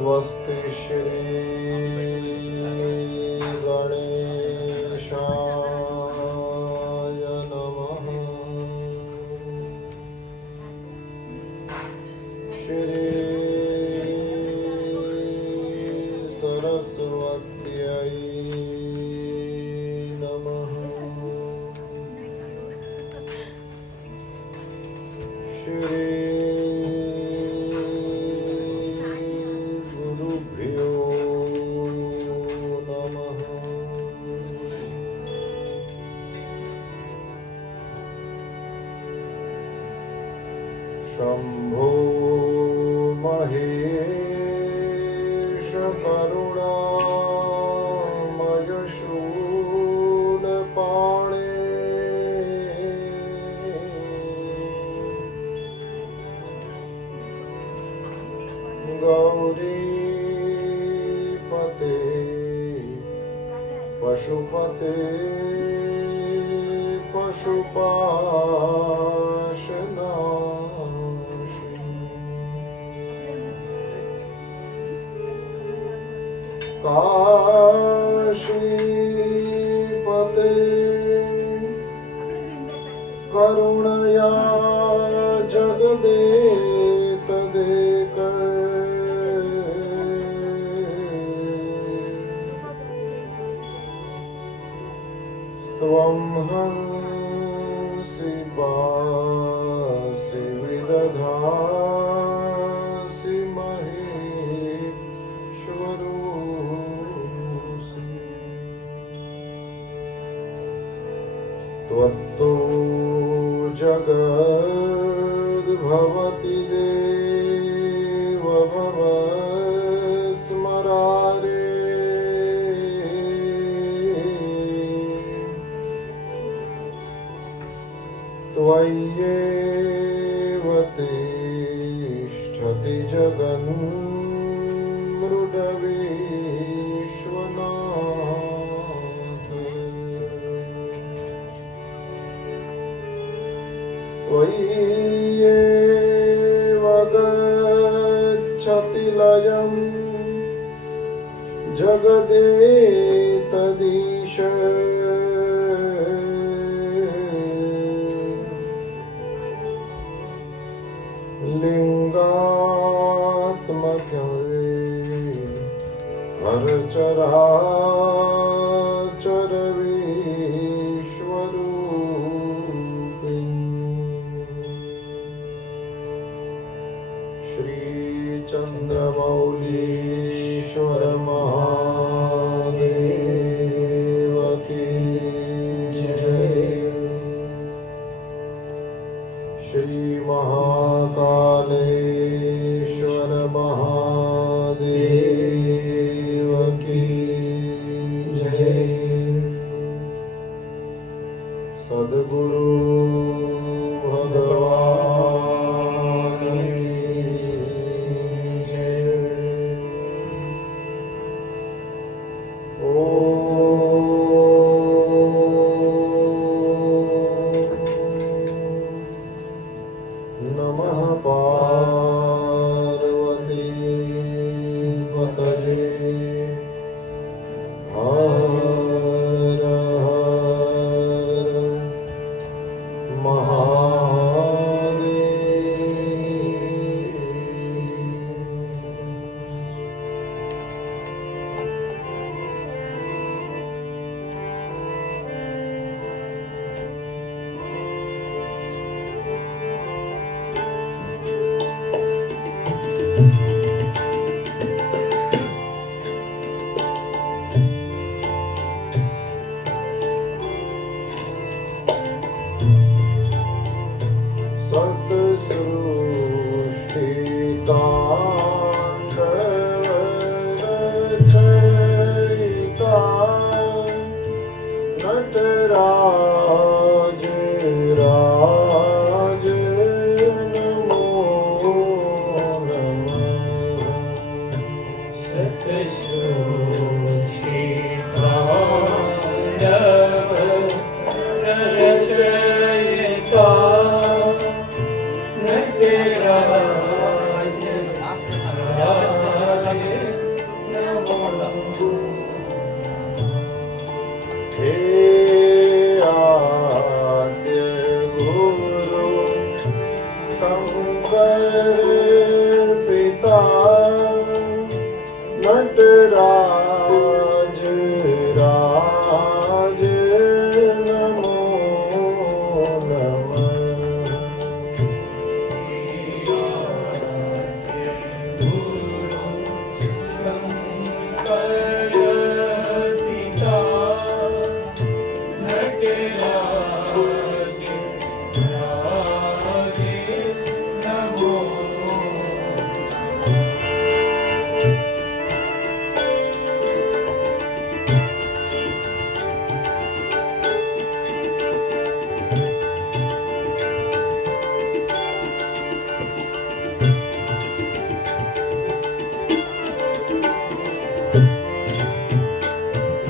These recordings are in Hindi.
स्वस्ति श्री गणेशाय नमः। श्री सरस्वत्यै नमः। श्री गुरुभ्यो नमः। शंभो महेश करुणामय शूलपाणे गौरीपते पशुपते पशुपाशनाशि काशीपते करुणया जगदेतदेक त्वं हंसि पासि विदधासि महेश्वरोऽसि। त्वत्तो जगद्भवति देव भव स्मरारे। त्वय्येव तिष्ठति जगन्मृडविश्वनाथ। त्वय्येव गच्छति लयं जगदेतदीश। लिंगात्मकं हरचराचर विश्वरूपिन्।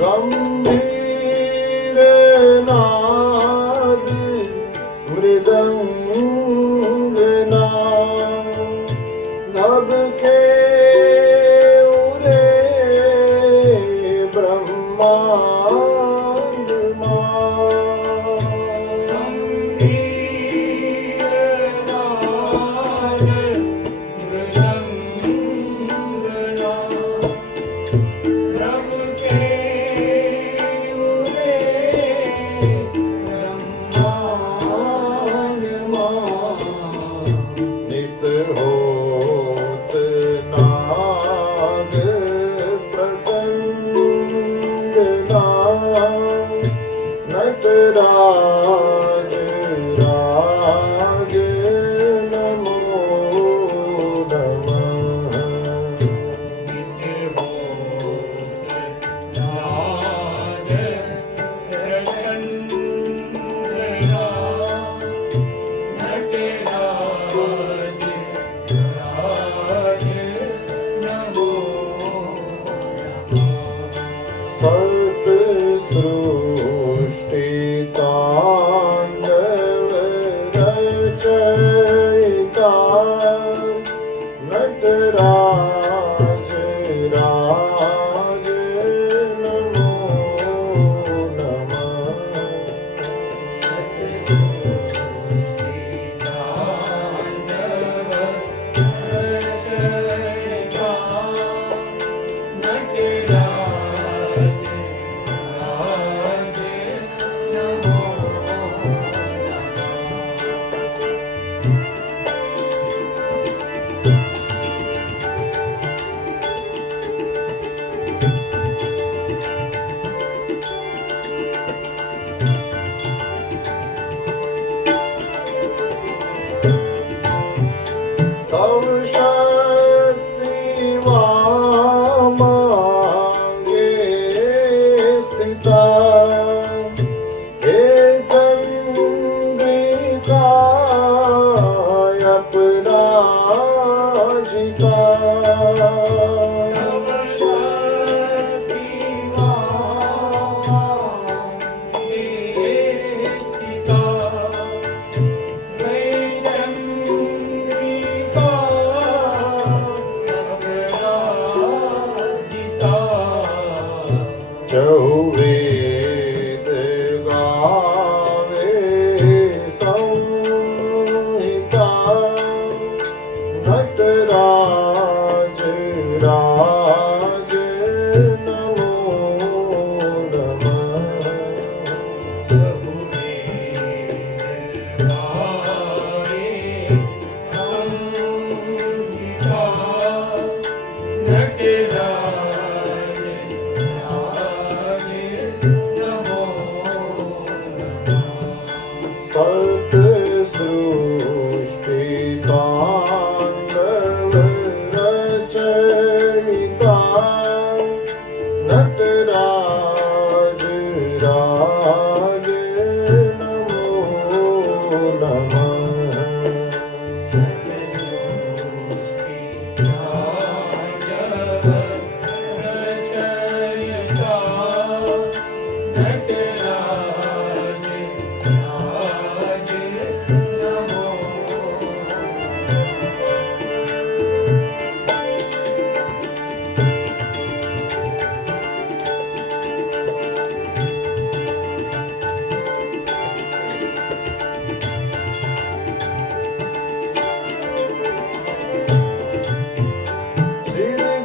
गंभीर नाद मृदंग नाद धबके उरे ब्रह्मांड नित होत नाद प्रचंड नाद नटराज राज नमो नमः सत सृष्टि तांडव रचयिता नटराज राज नमो तव शक्ति वामांगे स्थिता हे चंद्रिका अपराजिता चहुवेद गावे संहिता नटराज राज नमो नमः सत सृष्टि तांडव रचयिता नटराज राज नमो नमः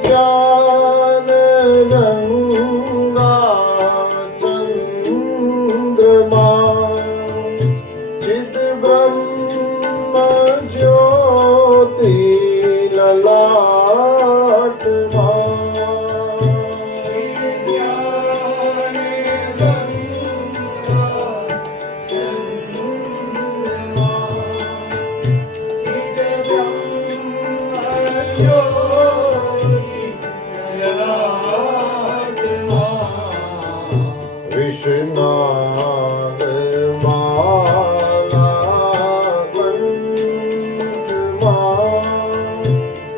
ज्ञान गंगा चंद्रमा चिद ब्रह्म ज्योति ललाट विष्णाद माला कंठमा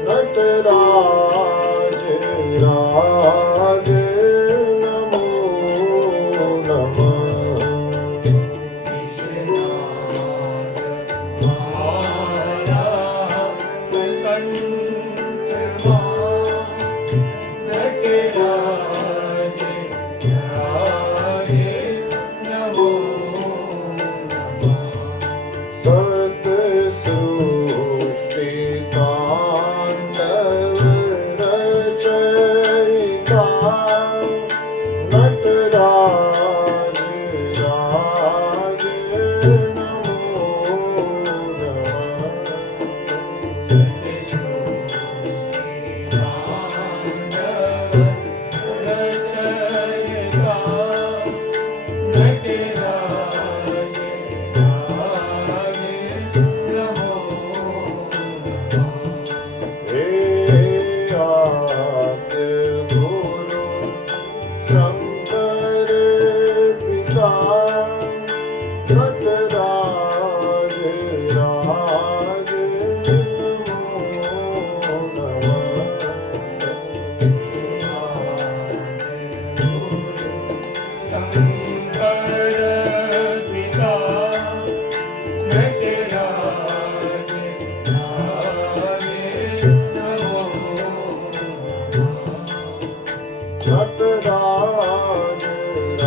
नटराज राज नमो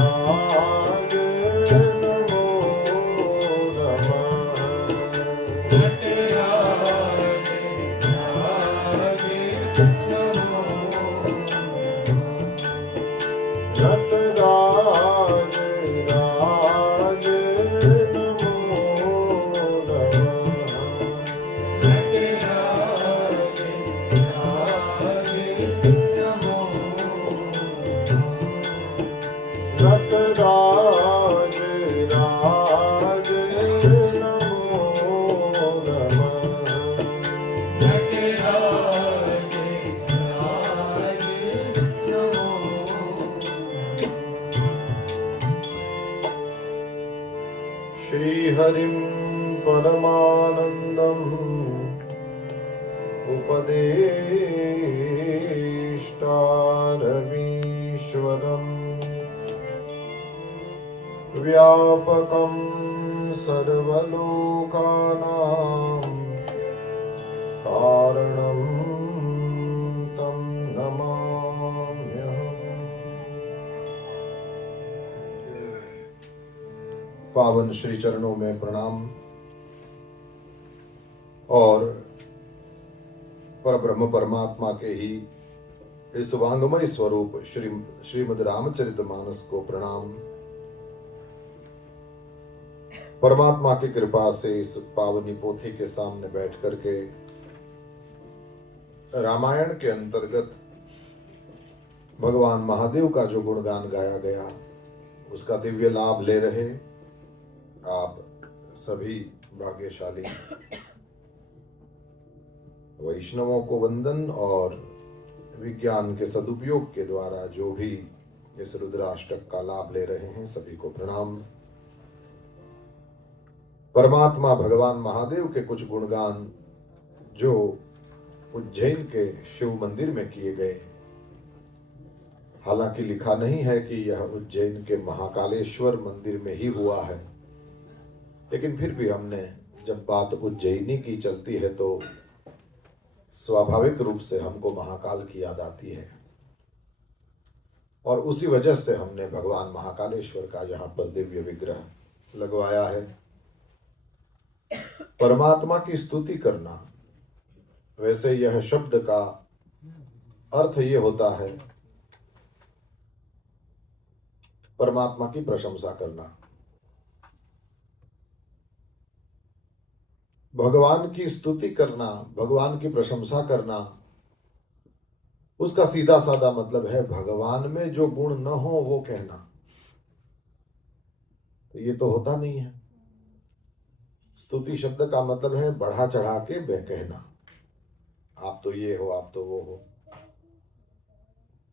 राज नमो नमः। नटराज राज नमो नटराज राज नमो नमः। नटराज राज नमो नटराज राज नमो नमः। नटराज राज नमो श्रीहरिं परमानन्दम् उपदेष्टारमीश्वरम् व्यापकं सर्वलोकानां कारणं तं नमाम्यहम्। पावन श्री चरणों में प्रणाम और परब्रह्म परमात्मा के ही इस वांगमय स्वरूप श्रीमद् रामचरितमानस को प्रणाम। परमात्मा की कृपा से इस पावनी पोथी के सामने बैठ करके रामायण के अंतर्गत भगवान महादेव का जो गुणगान गाया गया उसका दिव्य लाभ ले रहे आप सभी भाग्यशाली वैष्णवों को वंदन और विज्ञान के सदुपयोग के द्वारा जो भी इस रुद्राष्टक का लाभ ले रहे हैं सभी को प्रणाम। परमात्मा भगवान महादेव के कुछ गुणगान जो उज्जैन के शिव मंदिर में किए गए, हालांकि लिखा नहीं है कि यह उज्जैन के महाकालेश्वर मंदिर में ही हुआ है, लेकिन फिर भी हमने जब बात उज्जैनी की चलती है तो स्वाभाविक रूप से हमको महाकाल की याद आती है और उसी वजह से हमने भगवान महाकालेश्वर का यहाँ पर दिव्य विग्रह लगवाया है। परमात्मा की स्तुति करना, वैसे यह शब्द का अर्थ ये होता है परमात्मा की प्रशंसा करना। भगवान की स्तुति करना, भगवान की प्रशंसा करना, उसका सीधा साधा मतलब है भगवान में जो गुण न हो वो कहना। तो ये तो होता नहीं है। स्तुति शब्द का मतलब है बढ़ा चढ़ा के कहना, आप तो ये हो, आप तो वो हो।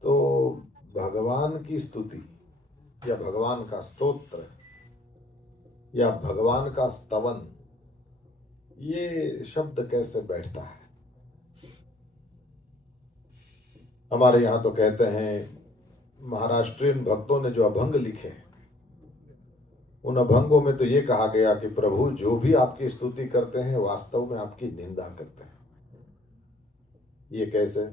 तो भगवान की स्तुति या भगवान का स्तोत्र या भगवान का स्तवन, ये शब्द कैसे बैठता है? हमारे यहाँ तो कहते हैं महाराष्ट्रीयन भक्तों ने जो अभंग लिखे, उन अभंगों में तो ये कहा गया कि प्रभु जो भी आपकी स्तुति करते हैं वास्तव में आपकी निंदा करते हैं। ये कैसे?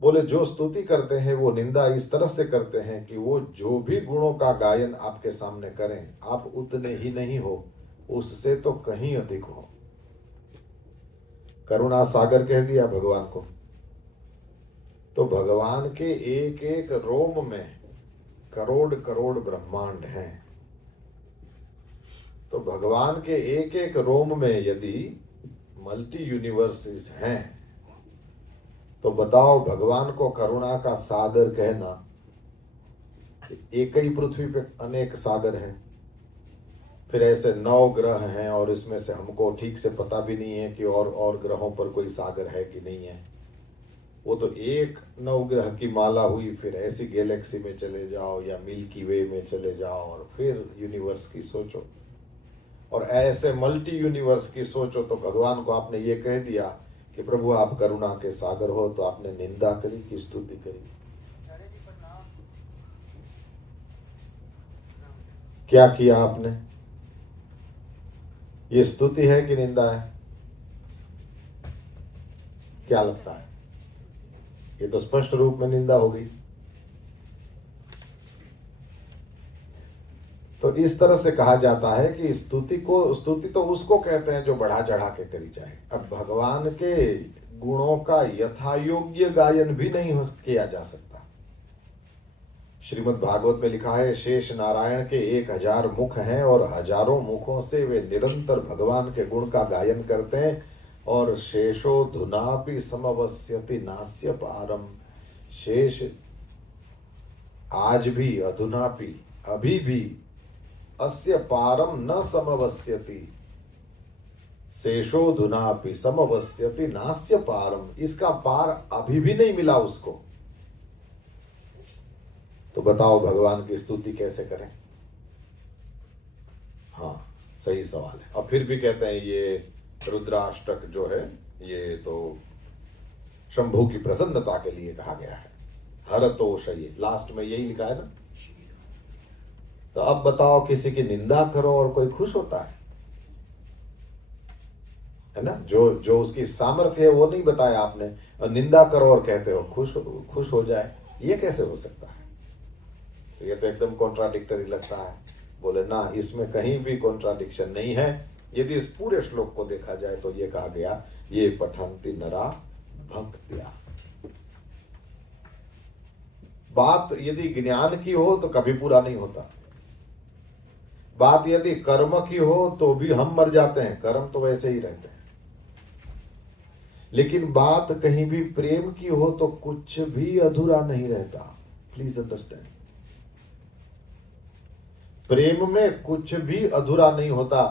बोले जो स्तुति करते हैं वो निंदा इस तरह से करते हैं कि वो जो भी गुणों का गायन आपके सामने करें आप उतने ही नहीं हो, उससे तो कहीं अधिक हो। करुणा सागर कह दिया भगवान को, तो भगवान के एक एक रोम में करोड़ करोड़ ब्रह्मांड हैं। तो भगवान के एक एक रोम में यदि मल्टी यूनिवर्सेस हैं तो बताओ भगवान को करुणा का सागर कहना, एक ही पृथ्वी पे अनेक सागर हैं, फिर ऐसे 9 ग्रह हैं और इसमें से हमको ठीक से पता भी नहीं है कि और ग्रहों पर कोई सागर है कि नहीं है। वो तो एक 9 ग्रह की माला हुई, फिर ऐसी गैलेक्सी में चले जाओ या मिल्की वे में चले जाओ और फिर यूनिवर्स की सोचो, और ऐसे मल्टी यूनिवर्स की सोचो। तो भगवान को आपने ये कह दिया कि प्रभु आप करुणा के सागर हो, तो आपने निंदा करी कि स्तुति करी? क्या किया आपने? ये स्तुति है कि निंदा है? क्या लगता है? ये तो स्पष्ट रूप में निंदा हो गई। तो इस तरह से कहा जाता है कि स्तुति तो उसको कहते हैं जो बढ़ा चढ़ा के करी जाए। अब भगवान के गुणों का यथायोग्य गायन भी नहीं किया जा सकता। श्रीमद् भागवत में लिखा है, शेष नारायण के 1000 मुख हैं और हजारों मुखों से वे निरंतर भगवान के गुण का गायन करते हैं। और शेषो धुनापि समवस्यति नास्य पारम, शेष आज भी, अधुनापि अभी भी, अस्य पारम न समवस्यति, शेषो धुनापि समवस्यति नास्य पारम, इसका पार अभी भी नहीं मिला उसको। तो बताओ भगवान की स्तुति कैसे करें? हाँ, सही सवाल है। और फिर भी कहते हैं ये रुद्राष्टक जो है ये तो शंभु की प्रसन्नता के लिए कहा गया है। हरतोषये, लास्ट में यही लिखा है ना। तो अब बताओ, किसी की निंदा करो और कोई खुश होता है ना? जो उसकी सामर्थ्य है वो नहीं बताया आपने, और निंदा करो और कहते हो खुश हो जाए, ये कैसे हो सकता है? तो ये तो एकदम कॉन्ट्राडिक्टरी लगता है। बोले ना, इसमें कहीं भी कॉन्ट्राडिक्शन नहीं है। यदि इस पूरे श्लोक को देखा जाए तो ये कहा गया, ये पठन्ति नरा भक्त्या। बात यदि ज्ञान की हो तो कभी पूरा नहीं होता। बात यदि कर्म की हो तो भी हम मर जाते हैं, कर्म तो वैसे ही रहते हैं। लेकिन बात कहीं भी प्रेम की हो तो कुछ भी अधूरा नहीं रहता। प्लीज अंडरस्टैंड, प्रेम में कुछ भी अधूरा नहीं होता।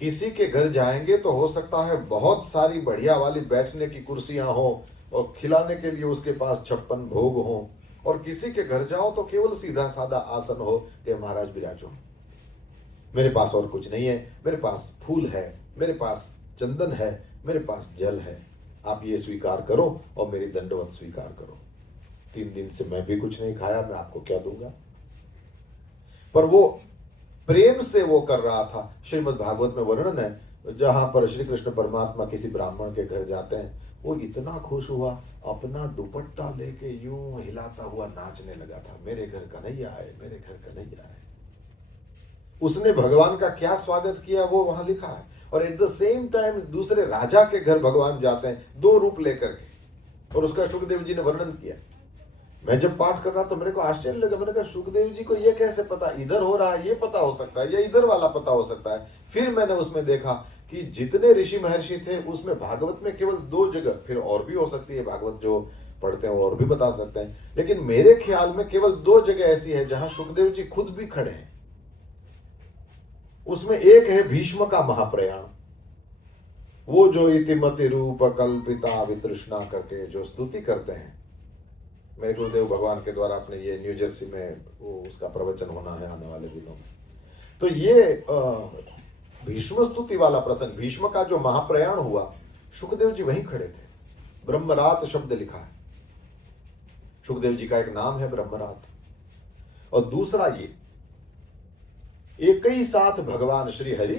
किसी के घर जाएंगे तो हो सकता है बहुत सारी बढ़िया वाली बैठने की कुर्सियां हो और खिलाने के लिए उसके पास 56 भोग हो, और किसी के घर जाओ तो केवल सीधा साधा आसन हो कि महाराज विराजो, मेरे पास और कुछ नहीं है, मेरे पास फूल है, मेरे पास चंदन है, मेरे पास जल है, आप ये स्वीकार करो और मेरी दंडवत स्वीकार करो। 3 दिन से मैं भी कुछ नहीं खाया, मैं आपको क्या दूंगा? पर वो प्रेम से वो कर रहा था। श्रीमद् भागवत में वर्णन है जहां पर श्री कृष्ण परमात्मा किसी ब्राह्मण के घर जाते हैं, वो इतना खुश हुआ, अपना दुपट्टा लेके यूं हिलाता हुआ नाचने लगा था, मेरे घर कन्हैया आए, मेरे घर कन्हैया आए। उसने भगवान का क्या स्वागत किया वो वहां लिखा है। और एट द सेम टाइम दूसरे राजा के घर भगवान जाते हैं 2 रूप लेकर के, और उसका सुखदेव जी ने वर्णन किया। मैं जब पाठ कर रहा तो मेरे को आश्चर्य लगा, मैंने कहा सुखदेव जी को ये कैसे पता, इधर हो रहा है ये पता हो सकता है, या इधर वाला पता हो सकता है। फिर मैंने उसमें देखा कि जितने ऋषि महर्षि थे उसमें भागवत में केवल 2 जगह, फिर और भी हो सकती है, भागवत जो पढ़ते हैं और भी बता सकते हैं, लेकिन मेरे ख्याल में केवल 2 जगह ऐसी है जहां सुखदेव जी खुद भी खड़े हैं। उसमें एक है भीष्म का महाप्रयाण, वो जो इतिमति रूप कल्पिता वितृष्णा करके जो स्तुति करते हैं। मेरे गुरुदेव भगवान के द्वारा अपने ये न्यू जर्सी में वो उसका प्रवचन होना है आने वाले दिनों में। तो ये भीष्म स्तुति वाला प्रसंग, भीष्म का जो महाप्रयाण हुआ, सुखदेव जी वहीं खड़े थे। ब्रह्मरात शब्द लिखा है, सुखदेव जी का एक नाम है ब्रह्मरात। और दूसरा ये एक ही साथ भगवान श्री हरि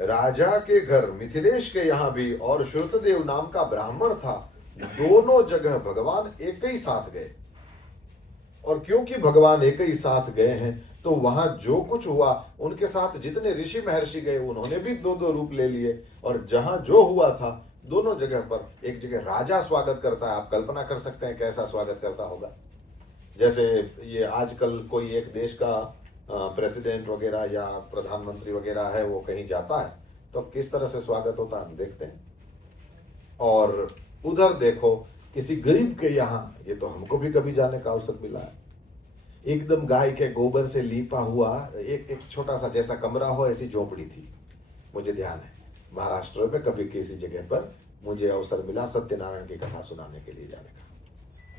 राजा के घर मिथिलेश के यहां भी, और श्रुतदेव नाम का ब्राह्मण था, दोनों जगह भगवान एक ही साथ गए। और क्योंकि भगवान एक ही साथ गए हैं तो वहां जो कुछ हुआ, उनके साथ जितने ऋषि महर्षि गए उन्होंने भी 2-2 रूप ले लिए, और जहां जो हुआ था दोनों जगह पर, एक जगह राजा स्वागत करता है, आप कल्पना कर सकते हैं कैसा स्वागत करता होगा। जैसे ये आजकल कोई एक देश का प्रेसिडेंट वगैरह या प्रधानमंत्री वगैरह है, वो कहीं जाता है तो किस तरह से स्वागत होता है हम देखते हैं। और उधर देखो किसी गरीब के यहाँ, ये तो हमको भी कभी जाने का अवसर मिला है, एकदम गाय के गोबर से लीपा हुआ एक छोटा सा जैसा कमरा हो ऐसी झोपड़ी थी। मुझे ध्यान है महाराष्ट्र में कभी किसी जगह पर मुझे अवसर मिला सत्यनारायण की कथा सुनाने के लिए जाने का,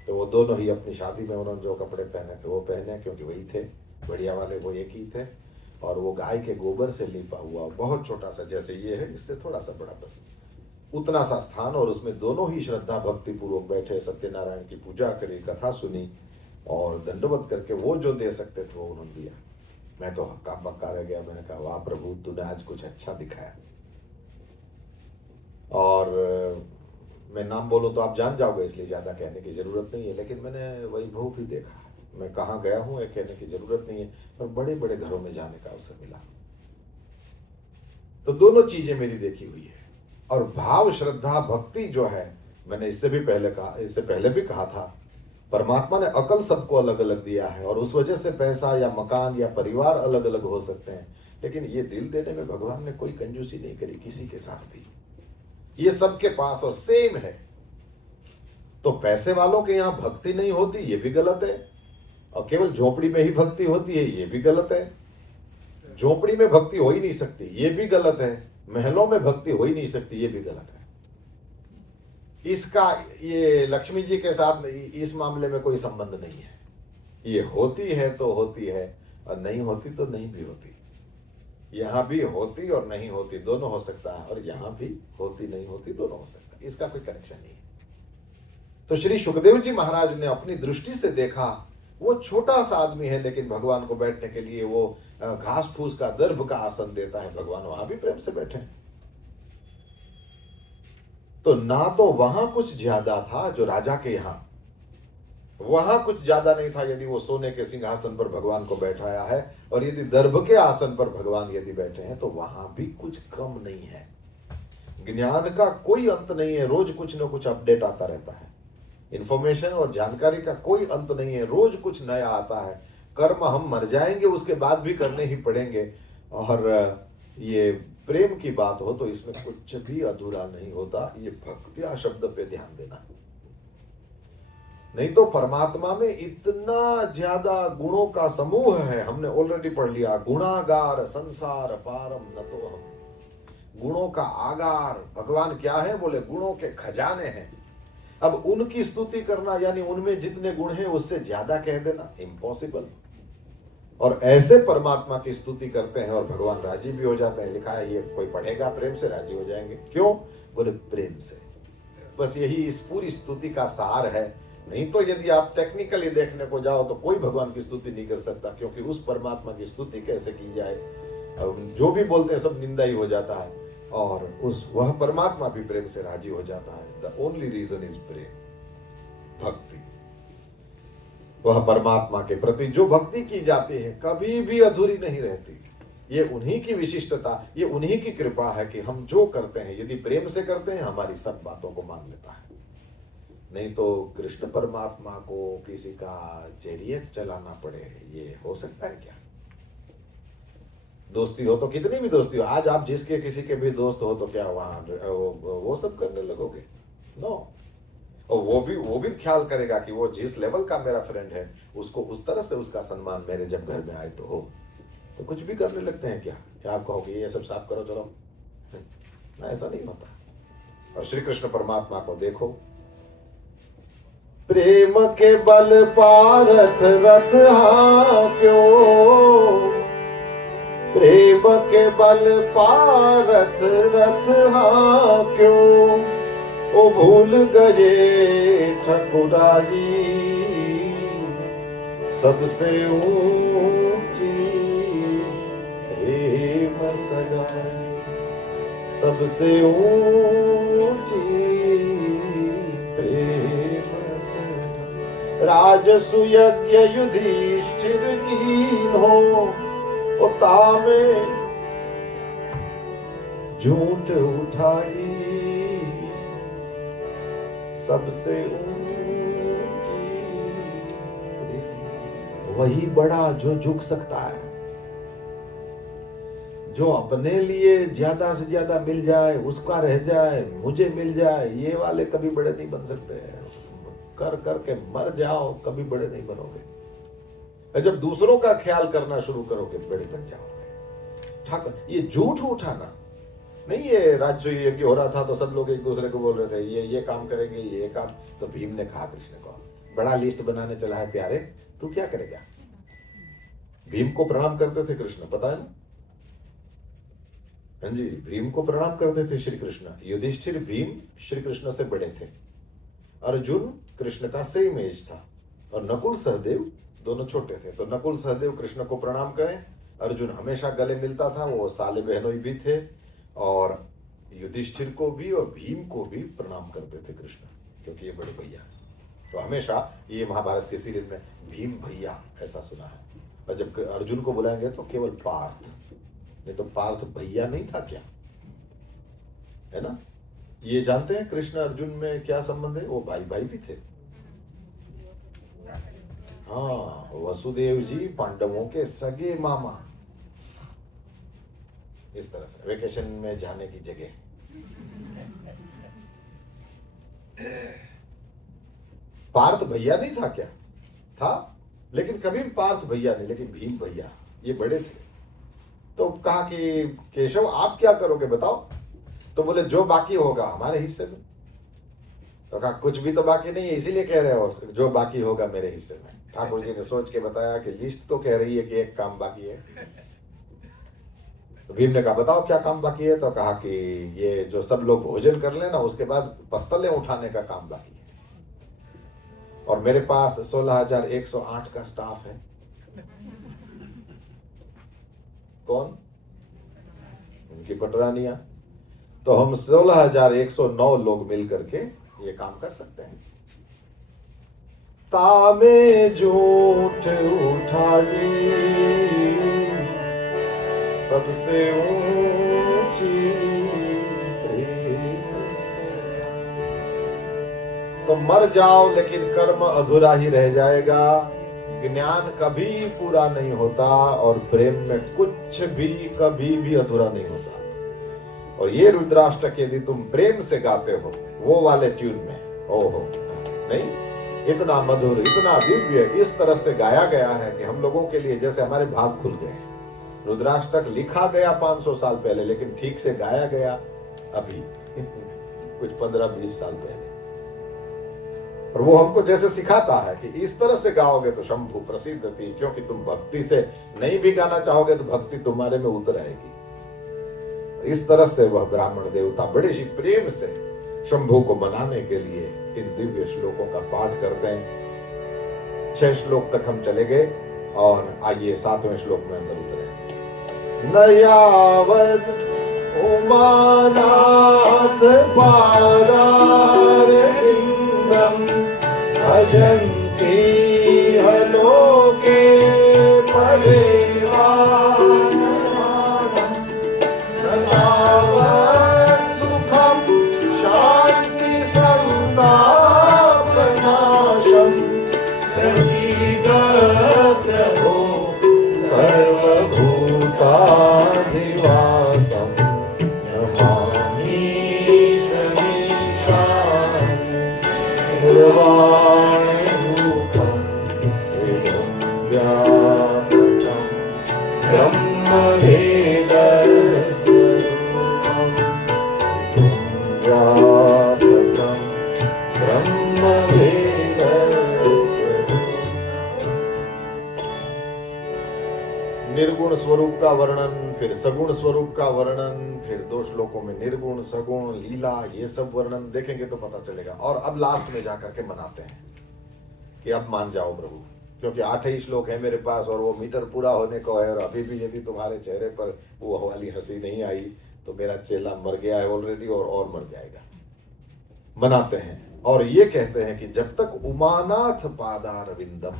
तो वो दोनों ही अपनी शादी में उन्होंने जो कपड़े पहने थे वो पहने, क्योंकि वही थे बढ़िया वाले, वो एक ही थे। और वो गाय के गोबर से लीपा हुआ बहुत छोटा सा, जैसे ये है इससे थोड़ा सा बड़ा बस उतना सा स्थान, और उसमें दोनों ही श्रद्धा भक्ति पूर्वक बैठे, सत्यनारायण की पूजा करी, कथा सुनी और दंडवत करके वो जो दे सकते थे वो उन्होंने दिया। मैं तो हक्का बक्का रह गया, मैंने कहा वाह प्रभु तूने आज कुछ अच्छा दिखाया। और मैं नाम बोलूं तो आप जान जाओगे, इसलिए ज्यादा कहने की जरूरत नहीं है, लेकिन मैंने वैभव भी देखा, मैं कहाँ गया हूँ ये कहने की जरूरत नहीं है, पर बड़े बड़े घरों में जाने का अवसर मिला। तो दोनों चीजें मेरी देखी हुई है। और भाव, श्रद्धा, भक्ति जो है, मैंने इससे पहले भी कहा था, परमात्मा ने अकल सबको अलग अलग दिया है और उस वजह से पैसा या मकान या परिवार अलग अलग हो सकते हैं, लेकिन ये दिल देने में भगवान ने कोई कंजूसी नहीं करी किसी के साथ भी। ये सबके पास और सेम है। तो पैसे वालों के यहां भक्ति नहीं होती ये भी गलत है, और केवल झोपड़ी में ही भक्ति होती है ये भी गलत है। झोपड़ी में भक्ति हो ही नहीं सकती ये भी गलत है, महलों में भक्ति हो ही नहीं सकती ये भी गलत है। इसका ये लक्ष्मी जी के साथ इस मामले में कोई संबंध नहीं है। ये होती है तो होती है और नहीं होती तो नहीं भी होती। यहां भी होती और नहीं होती दोनों हो सकता है, और यहां भी होती नहीं होती दोनों हो सकता है। इसका कोई कनेक्शन नहीं है। तो श्री सुखदेव जी महाराज ने अपनी दृष्टि से देखा, वो छोटा सा आदमी है लेकिन भगवान को बैठने के लिए वो घास फूस का, दर्भ का आसन देता है, भगवान वहां भी प्रेम से बैठे। तो ना तो वहां कुछ ज्यादा था जो राजा के यहां, वहां कुछ ज्यादा नहीं था यदि वो सोने के सिंहासन पर भगवान को बैठाया है, और यदि दर्भ के आसन पर भगवान यदि बैठे हैं तो वहां भी कुछ कम नहीं है। ज्ञान का कोई अंत नहीं है, रोज कुछ ना कुछ अपडेट आता रहता है। इंफॉर्मेशन और जानकारी का कोई अंत नहीं है, रोज कुछ नया आता है। कर्म हम मर जाएंगे उसके बाद भी करने ही पड़ेंगे। और ये प्रेम की बात हो तो इसमें कुछ भी अधूरा नहीं होता। ये भक्तिया शब्द पे ध्यान देना, नहीं तो परमात्मा में इतना ज्यादा गुणों का समूह है। हमने ऑलरेडी पढ़ लिया, गुणागार संसार पारम न तो हम। गुणों का आगार भगवान क्या है? बोले गुणों के खजाने हैं। अब उनकी स्तुति करना यानी उनमें जितने गुण हैं उससे ज्यादा कह देना इम्पॉसिबल। और ऐसे परमात्मा की स्तुति करते हैं और भगवान राजी भी हो जाते हैं। लिखा है ये कोई पढ़ेगा प्रेम से राजी हो जाएंगे। क्यों? बोले प्रेम से। बस यही इस पूरी स्तुति का सार है। नहीं तो यदि आप टेक्निकली देखने को जाओ तो कोई भगवान की स्तुति नहीं कर सकता, क्योंकि उस परमात्मा की स्तुति कैसे की जाए, जो भी बोलते हैं सब निंदा ही हो जाता है, और वह परमात्मा भी प्रेम से राजी हो जाता है। द ओनली रीजन इज प्रेम, भक्ति। वह परमात्मा के प्रति जो भक्ति की जाती है कभी भी अधूरी नहीं रहती। ये उन्हीं की विशिष्टता, ये उन्हीं की कृपा है कि हम जो करते हैं यदि प्रेम से करते हैं हमारी सब बातों को मान लेता है। नहीं तो कृष्ण परमात्मा को किसी का चैरियट चलाना पड़े, ये हो सकता है क्या? दोस्ती हो तो कितनी भी दोस्ती हो, आज आप जिसके किसी के भी दोस्त हो तो क्या वहां वो सब करने लगोगे? नो। और वो भी ख्याल करेगा कि वो जिस लेवल का मेरा फ्रेंड है उसको उस तरह से उसका सम्मान मेरे जब घर में आए तो हो। तो कुछ भी करने लगते हैं क्या आप कहोगे ये सब साफ करो चलो? ना, ऐसा नहीं होता। और श्री कृष्ण परमात्मा को देखो, प्रेम के बल पारथ रथ क्यों, प्रेम के बल पारथ रथ क्यों, ओ भूल गए ठकुराई सबसे ऊंची प्रेम सगाई, सबसे ऊंची प्रेम सगाई। राजसुयज्ञ युधिष्ठिर कीन हो, तामे झूठ उठाई सबसे ऊंची। वही बड़ा जो झुक सकता है, जो अपने लिए ज्यादा से ज्यादा मिल जाए, उसका रह जाए, मुझे मिल जाए, ये वाले कभी बड़े नहीं बन सकते हैं। कर करके मर जाओ, कभी बड़े नहीं बनोगे। जब दूसरों का ख्याल करना शुरू करोगे बड़े बन जाओगे। ठाकुर, ये झूठ उठाना नहीं, ये राज्य यज्ञ हो रहा था तो सब लोग एक दूसरे को बोल रहे थे ये काम करेंगे, ये काम। तो भीम ने कहा कृष्ण को, बड़ा लिस्ट बनाने चला है प्यारे, तू क्या करेगा? भीम को प्रणाम करते थे कृष्ण, पता है ना? हाँ जी, भीम को प्रणाम करते थे श्री कृष्ण। युधिष्ठिर भीम श्री कृष्ण से बड़े थे, अर्जुन कृष्ण का सेम एज था, और नकुल सहदेव दोनों छोटे थे। तो नकुल सहदेव कृष्ण को प्रणाम करें, अर्जुन हमेशा गले मिलता था, वो साले बहनोई भी थे, और युधिष्ठिर को भी और भीम को भी प्रणाम करते थे कृष्ण, क्योंकि ये बड़े भैया। तो हमेशा ये महाभारत के सीरियल में भीम भैया ऐसा सुना है, और जब अर्जुन को बुलाएंगे तो केवल पार्थ, नहीं तो पार्थ भैया नहीं था क्या, है ना। ये जानते हैं कृष्ण अर्जुन में क्या संबंध है, वो भाई भाई भी थे। हाँ, वसुदेव जी पांडवों के सगे मामा, इस तरह से वेकेशन में जाने की जगह। पार्थ भैया नहीं था क्या, था, लेकिन कभी भी पार्थ भैया नहीं, लेकिन भीम भैया ये बड़े थे। तो कहा कि केशव आप क्या करोगे बताओ, तो बोले जो बाकी होगा हमारे हिस्से में। तो कहा कुछ भी तो बाकी नहीं है, इसीलिए कह रहे हो जो बाकी होगा मेरे हिस्से में। ठाकुर जी ने सोच के बताया कि लिस्ट तो कह रही है कि एक काम बाकी है। तो भीम ने कहा बताओ क्या काम बाकी है, तो कहा कि ये जो सब लोग भोजन कर लेना उसके बाद पत्तलें उठाने का काम बाकी है, और मेरे पास 16,108 का स्टाफ है। कौन? उनकी पटरानियां। तो हम 16,109 लोग मिल करके ये काम कर सकते हैं। तामे झूठ उठाइए सबसे ऊंची प्रेम से। तो मर जाओ लेकिन कर्म अधूरा ही रह जाएगा, ज्ञान कभी पूरा नहीं होता, और प्रेम में कुछ भी कभी भी अधूरा नहीं होता। और ये रुद्राष्टक यदि तुम प्रेम से गाते हो वो वाले ट्यून में, ओहो नहीं, इतना मधुर इतना दिव्य इस तरह से गाया गया है कि हम लोगों के लिए जैसे हमारे भाग खुल गए। रुद्राष्टक लिखा गया 500 साल पहले, लेकिन ठीक से गाया गया अभी कुछ 15-20 साल पहले। और वो हमको जैसे सिखाता है कि इस तरह से गाओगे तो शंभु प्रसिद्ध थी, क्योंकि तुम भक्ति से नहीं भी गाना चाहोगे तो भक्ति तुम्हारे में उतर आएगी। इस तरह से वह ब्राह्मण देवता बड़े ही प्रेम से शंभु को मनाने के लिए इन दिव्य श्लोकों का पाठ करते हैं। 6 श्लोक तक हम चले गए, और आइए 7वें श्लोक में अंदर उतरे। नयावद उमानाथ पादार लिंगम भजन्ति हलोके परेवानमानम् नतावत् सुखं शान्ति संतापनाशम् प्रसीद प्रभो सर्वभूताधिवासं नमामि शमीशानि निर्वाणि रूपं विभुं व्यापकं ब्रह्मवेदस्वरूपं विभुं व्यापकं निर्गुण स्वरूप का वर्णन, फिर सगुण स्वरूप का वर्णन, फिर 2 श्लोकों में निर्गुण सगुण लीला ये सब वर्णन देखेंगे तो पता चलेगा। और अब लास्ट में जाकर के मनाते हैं कि अब मान जाओ प्रभु, क्योंकि 8 ही श्लोक है मेरे पास और वो मीटर पूरा होने को है, और अभी भी यदि तुम्हारे चेहरे पर वो वाली हंसी नहीं आई तो मेरा चेला मर गया है ऑलरेडी और मर जाएगा। मनाते हैं और ये कहते हैं कि जब तक उमानाथ पादारविंदम,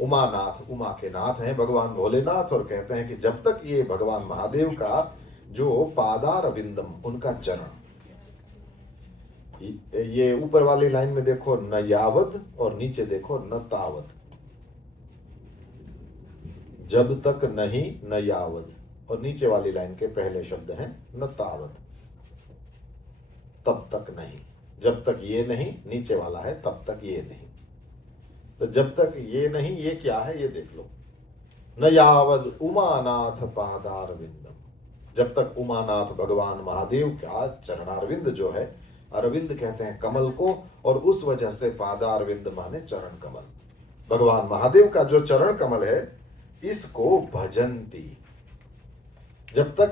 उमानाथ उमा के नाथ हैं भगवान भोलेनाथ, और कहते हैं कि जब तक ये भगवान महादेव का जो पादारविंदम उनका चरण, ये ऊपर वाली लाइन में देखो न यावद और नीचे देखो न तावद, जब तक नहीं न यावद, और नीचे वाली लाइन के पहले शब्द हैं न तावद, तब तक नहीं। जब तक ये नहीं नीचे वाला है तब तक ये नहीं। तो जब तक ये नहीं ये क्या है ये देख लो, न यावद उमानाथ पादारविंदम, जब तक उमानाथ भगवान महादेव का चरणारविंद जो है, अरविंद कहते हैं कमल को, और उस वजह से पादारविंद माने चरण कमल, भगवान महादेव का जो चरण कमल है इसको भजंती, जब तक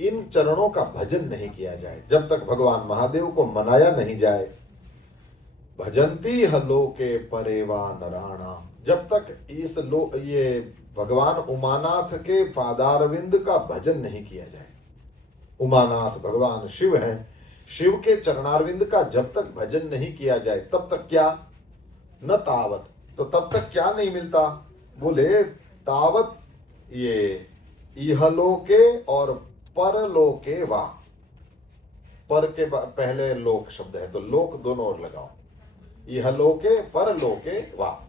इन चरणों का भजन नहीं किया जाए, जब तक भगवान महादेव को मनाया नहीं जाए, भजंती हलोके परेवा नराणा, जब तक ये भगवान उमानाथ के पादारविंद का भजन नहीं किया जाए। उमानाथ भगवान शिव हैं, शिव के चरणारविंद का जब तक भजन नहीं किया जाए तब तक क्या, न तावत, तो तब तक क्या नहीं मिलता? बोले तावत ये इहलोके और परलोके वा। पर के पहले लोक शब्द है तो लोक दोनों ओर लगाओ। इहलोके परलोके वा,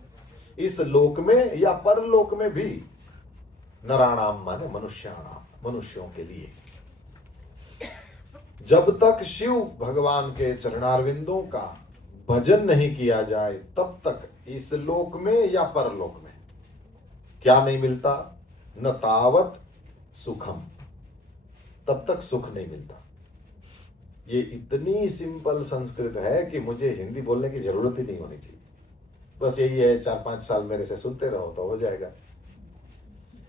इस लोक में या परलोक में भी, नराणाम माने मनुष्याणाम, मनुष्यों के लिए, जब तक शिव भगवान के चरणारविंदों का भजन नहीं किया जाए तब तक इस लोक में या परलोक में क्या नहीं मिलता? न तावत सुखम, तब तक सुख नहीं मिलता। ये इतनी सिंपल संस्कृत है कि मुझे हिंदी बोलने की जरूरत ही नहीं होनी चाहिए। बस यही है, 4-5 साल मेरे से सुनते रहो तो हो जाएगा।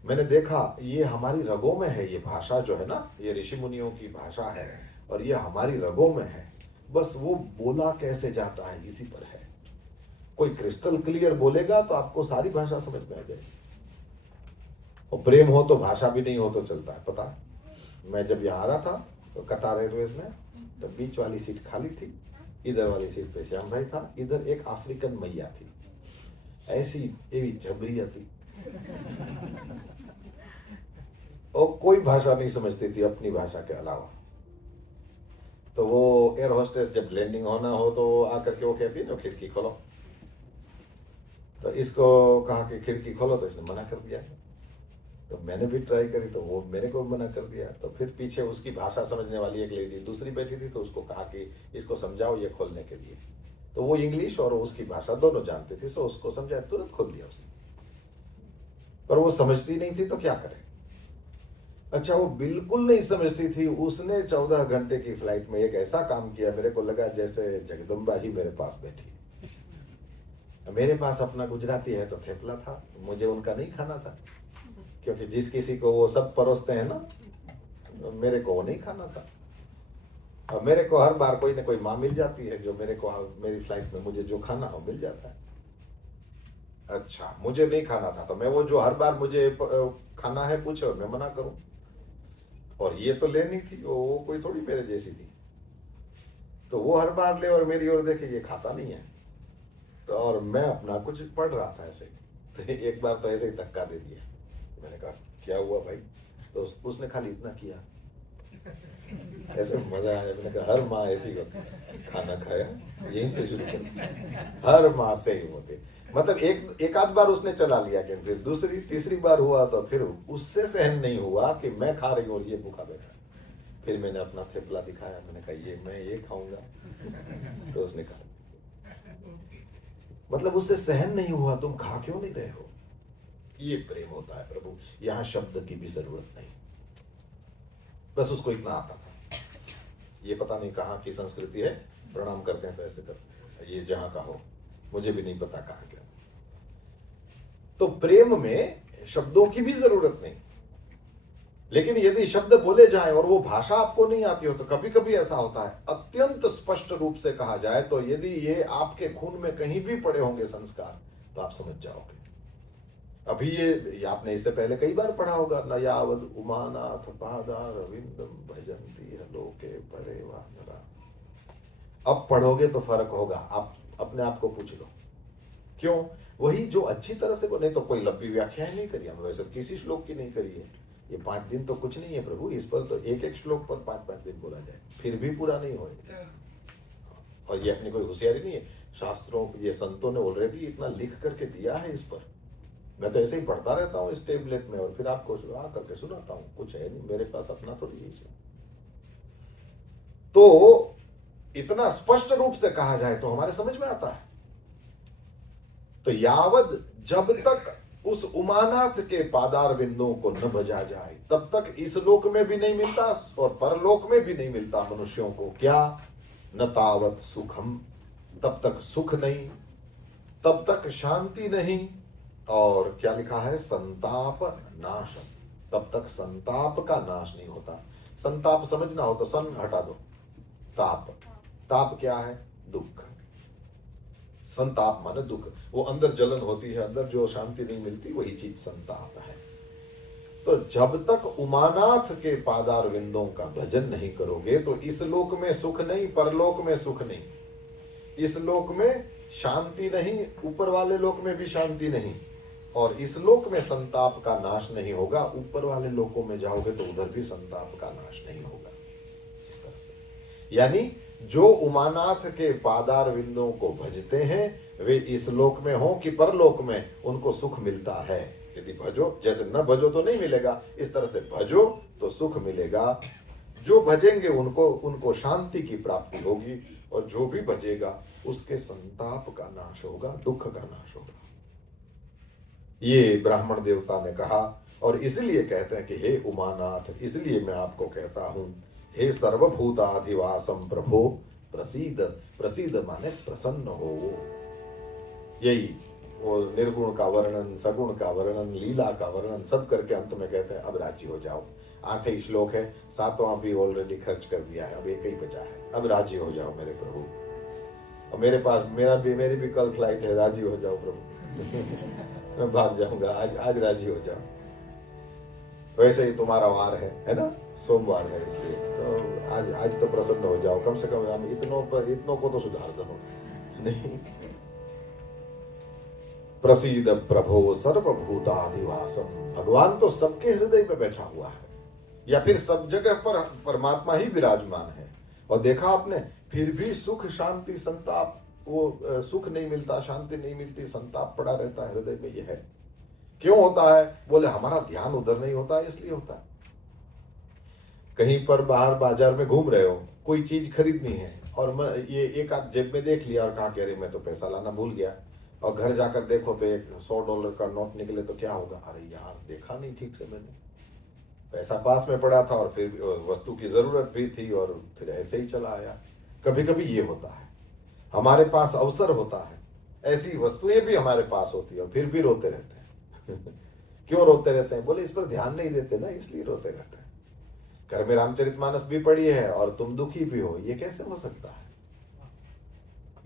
मैंने देखा ये हमारी रगों में है, ये भाषा जो है ना, ये ऋषि मुनियों की भाषा है और ये हमारी रगों में है। बस वो बोला कैसे जाता है इसी पर है। कोई क्रिस्टल क्लियर बोलेगा तो आपको सारी भाषा समझ में आ जाएगी। और प्रेम हो तो भाषा भी नहीं हो तो चलता है। पता है, मैं जब यहाँ आ रहा था तो कटार एयरवेज में, तो बीच वाली सीट खाली थी, इधर वाली सीट पे श्याम भाई था, इधर एक अफ्रीकन मैया थी, ऐसी एवी झबरिया थी और कोई भाषा नहीं समझती थी अपनी भाषा के अलावा। तो वो एयर होस्टेस जब लैंडिंग होना हो तो आकर के वो कहती है ना, खिड़की खोलो। तो इसको कहा कि खिड़की खोलो तो इसने मना कर दिया। तो मैंने भी ट्राई करी तो वो मेरे को मना कर दिया। तो फिर पीछे उसकी भाषा समझने वाली एक लेडी दूसरी बैठी थी, तो उसको कहा कि इसको समझाओ ये खोलने के लिए। तो वो इंग्लिश और उसकी भाषा दोनों जानती थी, सो उसको समझाया, तुरंत खोल दिया उसने। पर वो समझती नहीं थी तो क्या करे। अच्छा, वो बिल्कुल नहीं समझती थी, उसने 14 घंटे की फ्लाइट में एक ऐसा काम किया, मेरे को लगा जैसे जगदम्बा ही मेरे पास बैठी। मेरे पास अपना गुजराती है तो थेपला था, मुझे उनका नहीं खाना था, क्योंकि जिस किसी को वो सब परोसते हैं ना, मेरे को वो नहीं खाना था। अब मेरे को हर बार कोई ना कोई माँ मिल जाती है जो मेरे को मेरी फ्लाइट में मुझे जो खाना हो मिल जाता है। अच्छा, मुझे नहीं खाना था तो मैं वो जो हर बार मुझे खाना है पूछे और मैं मना करूं, और ये तो लेनी थी, वो कोई थोड़ी मेरे जैसी थी। तो वो हर बार ले और मेरी ओर देखे, ये खाता नहीं है। तो और मैं अपना कुछ पढ़ रहा था ऐसे, तो एक बार तो ऐसे ही धक्का दे दिया। मैंने कहा क्या हुआ भाई? तो उसने खाली इतना किया, ऐसे मजा आया। मैंने कहा हर माँ ऐसी होती है, खाना खाया यहीं से शुरू कर, हर माँ से ही होती। मतलब एक आध बार उसने चला लिया, कि फिर दूसरी तीसरी बार हुआ तो फिर उससे सहन नहीं हुआ कि मैं खा रही हूँ और ये भूखा बैठा। फिर मैंने अपना थेपला दिखाया, मैंने कहा ये मैं ये खाऊंगा। तो उसने कहा, मतलब उससे सहन नहीं हुआ, तुम खा क्यों नहीं रहे हो? ये प्रेम होता है प्रभु, यहां शब्द की भी जरूरत नहीं, बस उसको इतना आता था। ये पता नहीं कहाँ की संस्कृति है, प्रणाम करते हैं तो ऐसे करते हैं, ये जहां का हो, मुझे भी नहीं पता कहाँ क्या। तो प्रेम में शब्दों की भी जरूरत नहीं, लेकिन यदि शब्द बोले जाए और वो भाषा आपको नहीं आती हो तो कभी कभी ऐसा होता है, अत्यंत स्पष्ट रूप से कहा जाए तो यदि ये आपके खून में कहीं भी पड़े होंगे संस्कार तो आप समझ जाओगे। अभी ये आपने इससे पहले कई बार पढ़ा होगा, न यावद उमानाथ पादारविंदम भजन्ति लोके परे वानरा। अब पढ़ोगे तो फर्क होगा, आप अपने आप को पूछ लो क्यों। वही जो अच्छी तरह से, नहीं तो कोई लंबी व्याख्या नहीं करी हमने, वैसे किसी श्लोक की नहीं करी है। ये 5 दिन तो कुछ नहीं है प्रभु, इस पर तो एक एक श्लोक पर 5-5 दिन बोला जाए फिर भी पूरा नहीं होगा। और ये अपनी कोई होशियारी नहीं है, शास्त्रों ये संतों ने ऑलरेडी इतना लिख करके दिया है इस पर। मैं तो ऐसे ही पढ़ता रहता हूँ इस टेबलेट में और फिर आपको आ करके सुनाता हूँ, कुछ है नहीं मेरे पास अपना थोड़ी है इसमें। तो इतना स्पष्ट रूप से कहा जाए तो हमारे समझ में आता है। तो यावद, जब तक उस उमानाथ के पादार बिंदुओं को न बजा जाए तब तक इस लोक में भी नहीं मिलता और परलोक में भी नहीं मिलता मनुष्यों को। क्या? न तावत सुखम, तब तक सुख नहीं, तब तक शांति नहीं, और क्या लिखा है? संताप नाशम, तब तक संताप का नाश नहीं होता। संताप समझना हो तो सन हटा दो, ताप, ताप क्या है? दुख। संताप माने दुख, वो अंदर जलन होती है, अंदर जो शांति नहीं मिलती, वही चीज संताप है। तो जब तक उमानाथ के पादार विंदों का भजन नहीं करोगे तो इस लोक में सुख नहीं, परलोक में सुख नहीं। इस लोक में शांति नहीं, ऊपर वाले लोक में भी शांति नहीं, और इस लोक में संताप का नाश नहीं होगा, ऊपर वाले लोकों में जाओगे तो उधर भी संताप का नाश नहीं होगा। इस तरह से यानी जो उमानाथ के पादार विंदों को भजते हैं वे इस लोक में हो कि परलोक में उनको सुख मिलता है। यदि भजो, जैसे न भजो तो नहीं मिलेगा, इस तरह से भजो तो सुख मिलेगा। जो भजेंगे उनको शांति की प्राप्ति होगी, और जो भी भजेगा उसके संताप का नाश होगा, दुख का नाश होगा। ये ब्राह्मण देवता ने कहा, और इसलिए कहते हैं कि हे उमानाथ, इसलिए मैं आपको कहता हूं, हे सर्वभूताधिवासम प्रभो प्रसीद। प्रसीद माने प्रसन्न हो। यही वो निर्गुण का वर्णन, सगुण का वर्णन, लीला का वर्णन सब करके अंत में कहते हैं अब राजी हो जाओ। 8 ही श्लोक है, 7वां भी ऑलरेडी खर्च कर दिया है, अब एक ही बचा है, अब राजी हो जाओ मेरे प्रभु। अब मेरे पास मेरी भी कल फ्लाइट है, राजी हो जाओ प्रभु। मैं भाग जाऊंगा, आज राजी हो जाओ। वैसे ही तुम्हारा वार है ना, सोमवार है, इसलिए तो आज तो प्रसन्न हो जाओ, कम से कम हम इतनों को तो सुधार दो। नहीं, प्रसीद प्रभो सर्वभूताधिवासम। भगवान तो सबके हृदय में बैठा हुआ है, या फिर सब जगह पर परमात्मा ही विराजमान है। और देखा आपने, फिर भी सुख शांति संताप, वो सुख नहीं मिलता, शांति नहीं मिलती, संताप पड़ा रहता है हृदय में। यह है क्यों होता है? बोले हमारा ध्यान उधर नहीं होता, इसलिए होता है। कहीं पर बाहर बाजार में घूम रहे हो, कोई चीज खरीदनी है, और ये एक आध जेब में देख लिया और कहा कि अरे मैं तो पैसा लाना भूल गया, और घर जाकर देखो तो एक $100 का नोट निकले तो क्या होगा? अरे यार, देखा नहीं ठीक से मैंने, पैसा पास में पड़ा था और फिर वस्तु की जरूरत भी थी और फिर ऐसे ही चला आया। कभी कभी ये होता है, हमारे पास अवसर होता है, ऐसी वस्तुएं भी हमारे पास होती है और फिर भी रोते रहते हैं। क्यों रोते रहते हैं? बोले इस पर ध्यान नहीं देते ना, इसलिए रोते रहते हैं। घर में रामचरितमानस भी पढ़ी है और तुम दुखी भी हो, ये कैसे हो सकता है?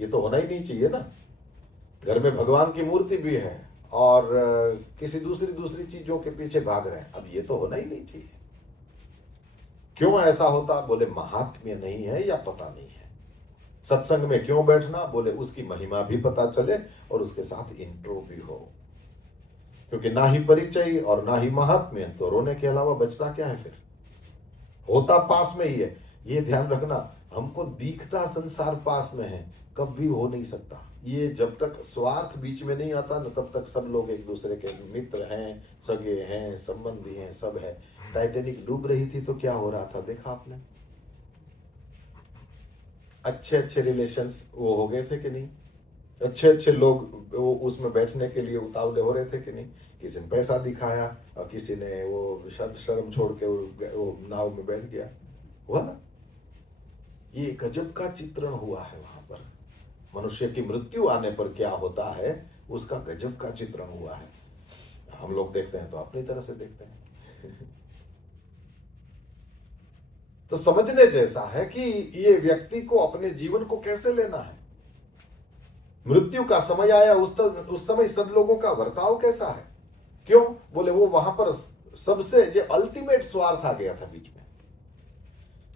ये तो होना ही नहीं चाहिए ना। घर में भगवान की मूर्ति भी है और किसी दूसरी चीजों के पीछे भाग रहे हैं, अब ये तो होना ही नहीं चाहिए। क्यों ऐसा होता? बोले महात्म्य नहीं है या पता नहीं है। सत्संग में क्यों बैठना? बोले उसकी महिमा भी पता चले और उसके साथ इंट्रो भी हो, क्योंकि ना ही परिचय और ना ही महात्म्य, तो रोने के अलावा बचता क्या है? फिर होता पास में ही है। ये ध्यान रखना, हमको दिखता संसार पास में है, कभी हो नहीं सकता। ये जब तक स्वार्थ बीच में नहीं आता न, तब तक सब लोग एक दूसरे के मित्र हैं, सगे हैं, संबंधी हैं, सब है। टाइटैनिक डूब रही थी तो क्या हो रहा था, देखा आपने? अच्छे रिलेशंस वो हो गए थे कि नहीं? अच्छे लोग वो उसमें बैठने के लिए उतावले हो रहे थे कि नहीं? किसी ने पैसा दिखाया और किसी ने वो शर्म छोड़ के वो नाव में बैठ गया, हुआ ना? ये गजब का चित्रण हुआ है वहां पर। मनुष्य की मृत्यु आने पर क्या होता है, उसका गजब का चित्रण हुआ है। हम लोग देखते हैं तो अपनी तरह से देखते हैं। तो समझने जैसा है कि ये व्यक्ति को अपने जीवन को कैसे लेना है। मृत्यु का समय आया, उस समय सब लोगों का वर्ताव कैसा है? क्यों? बोले वो वहां पर सबसे जो अल्टीमेट स्वार्थ आ गया था बीच में।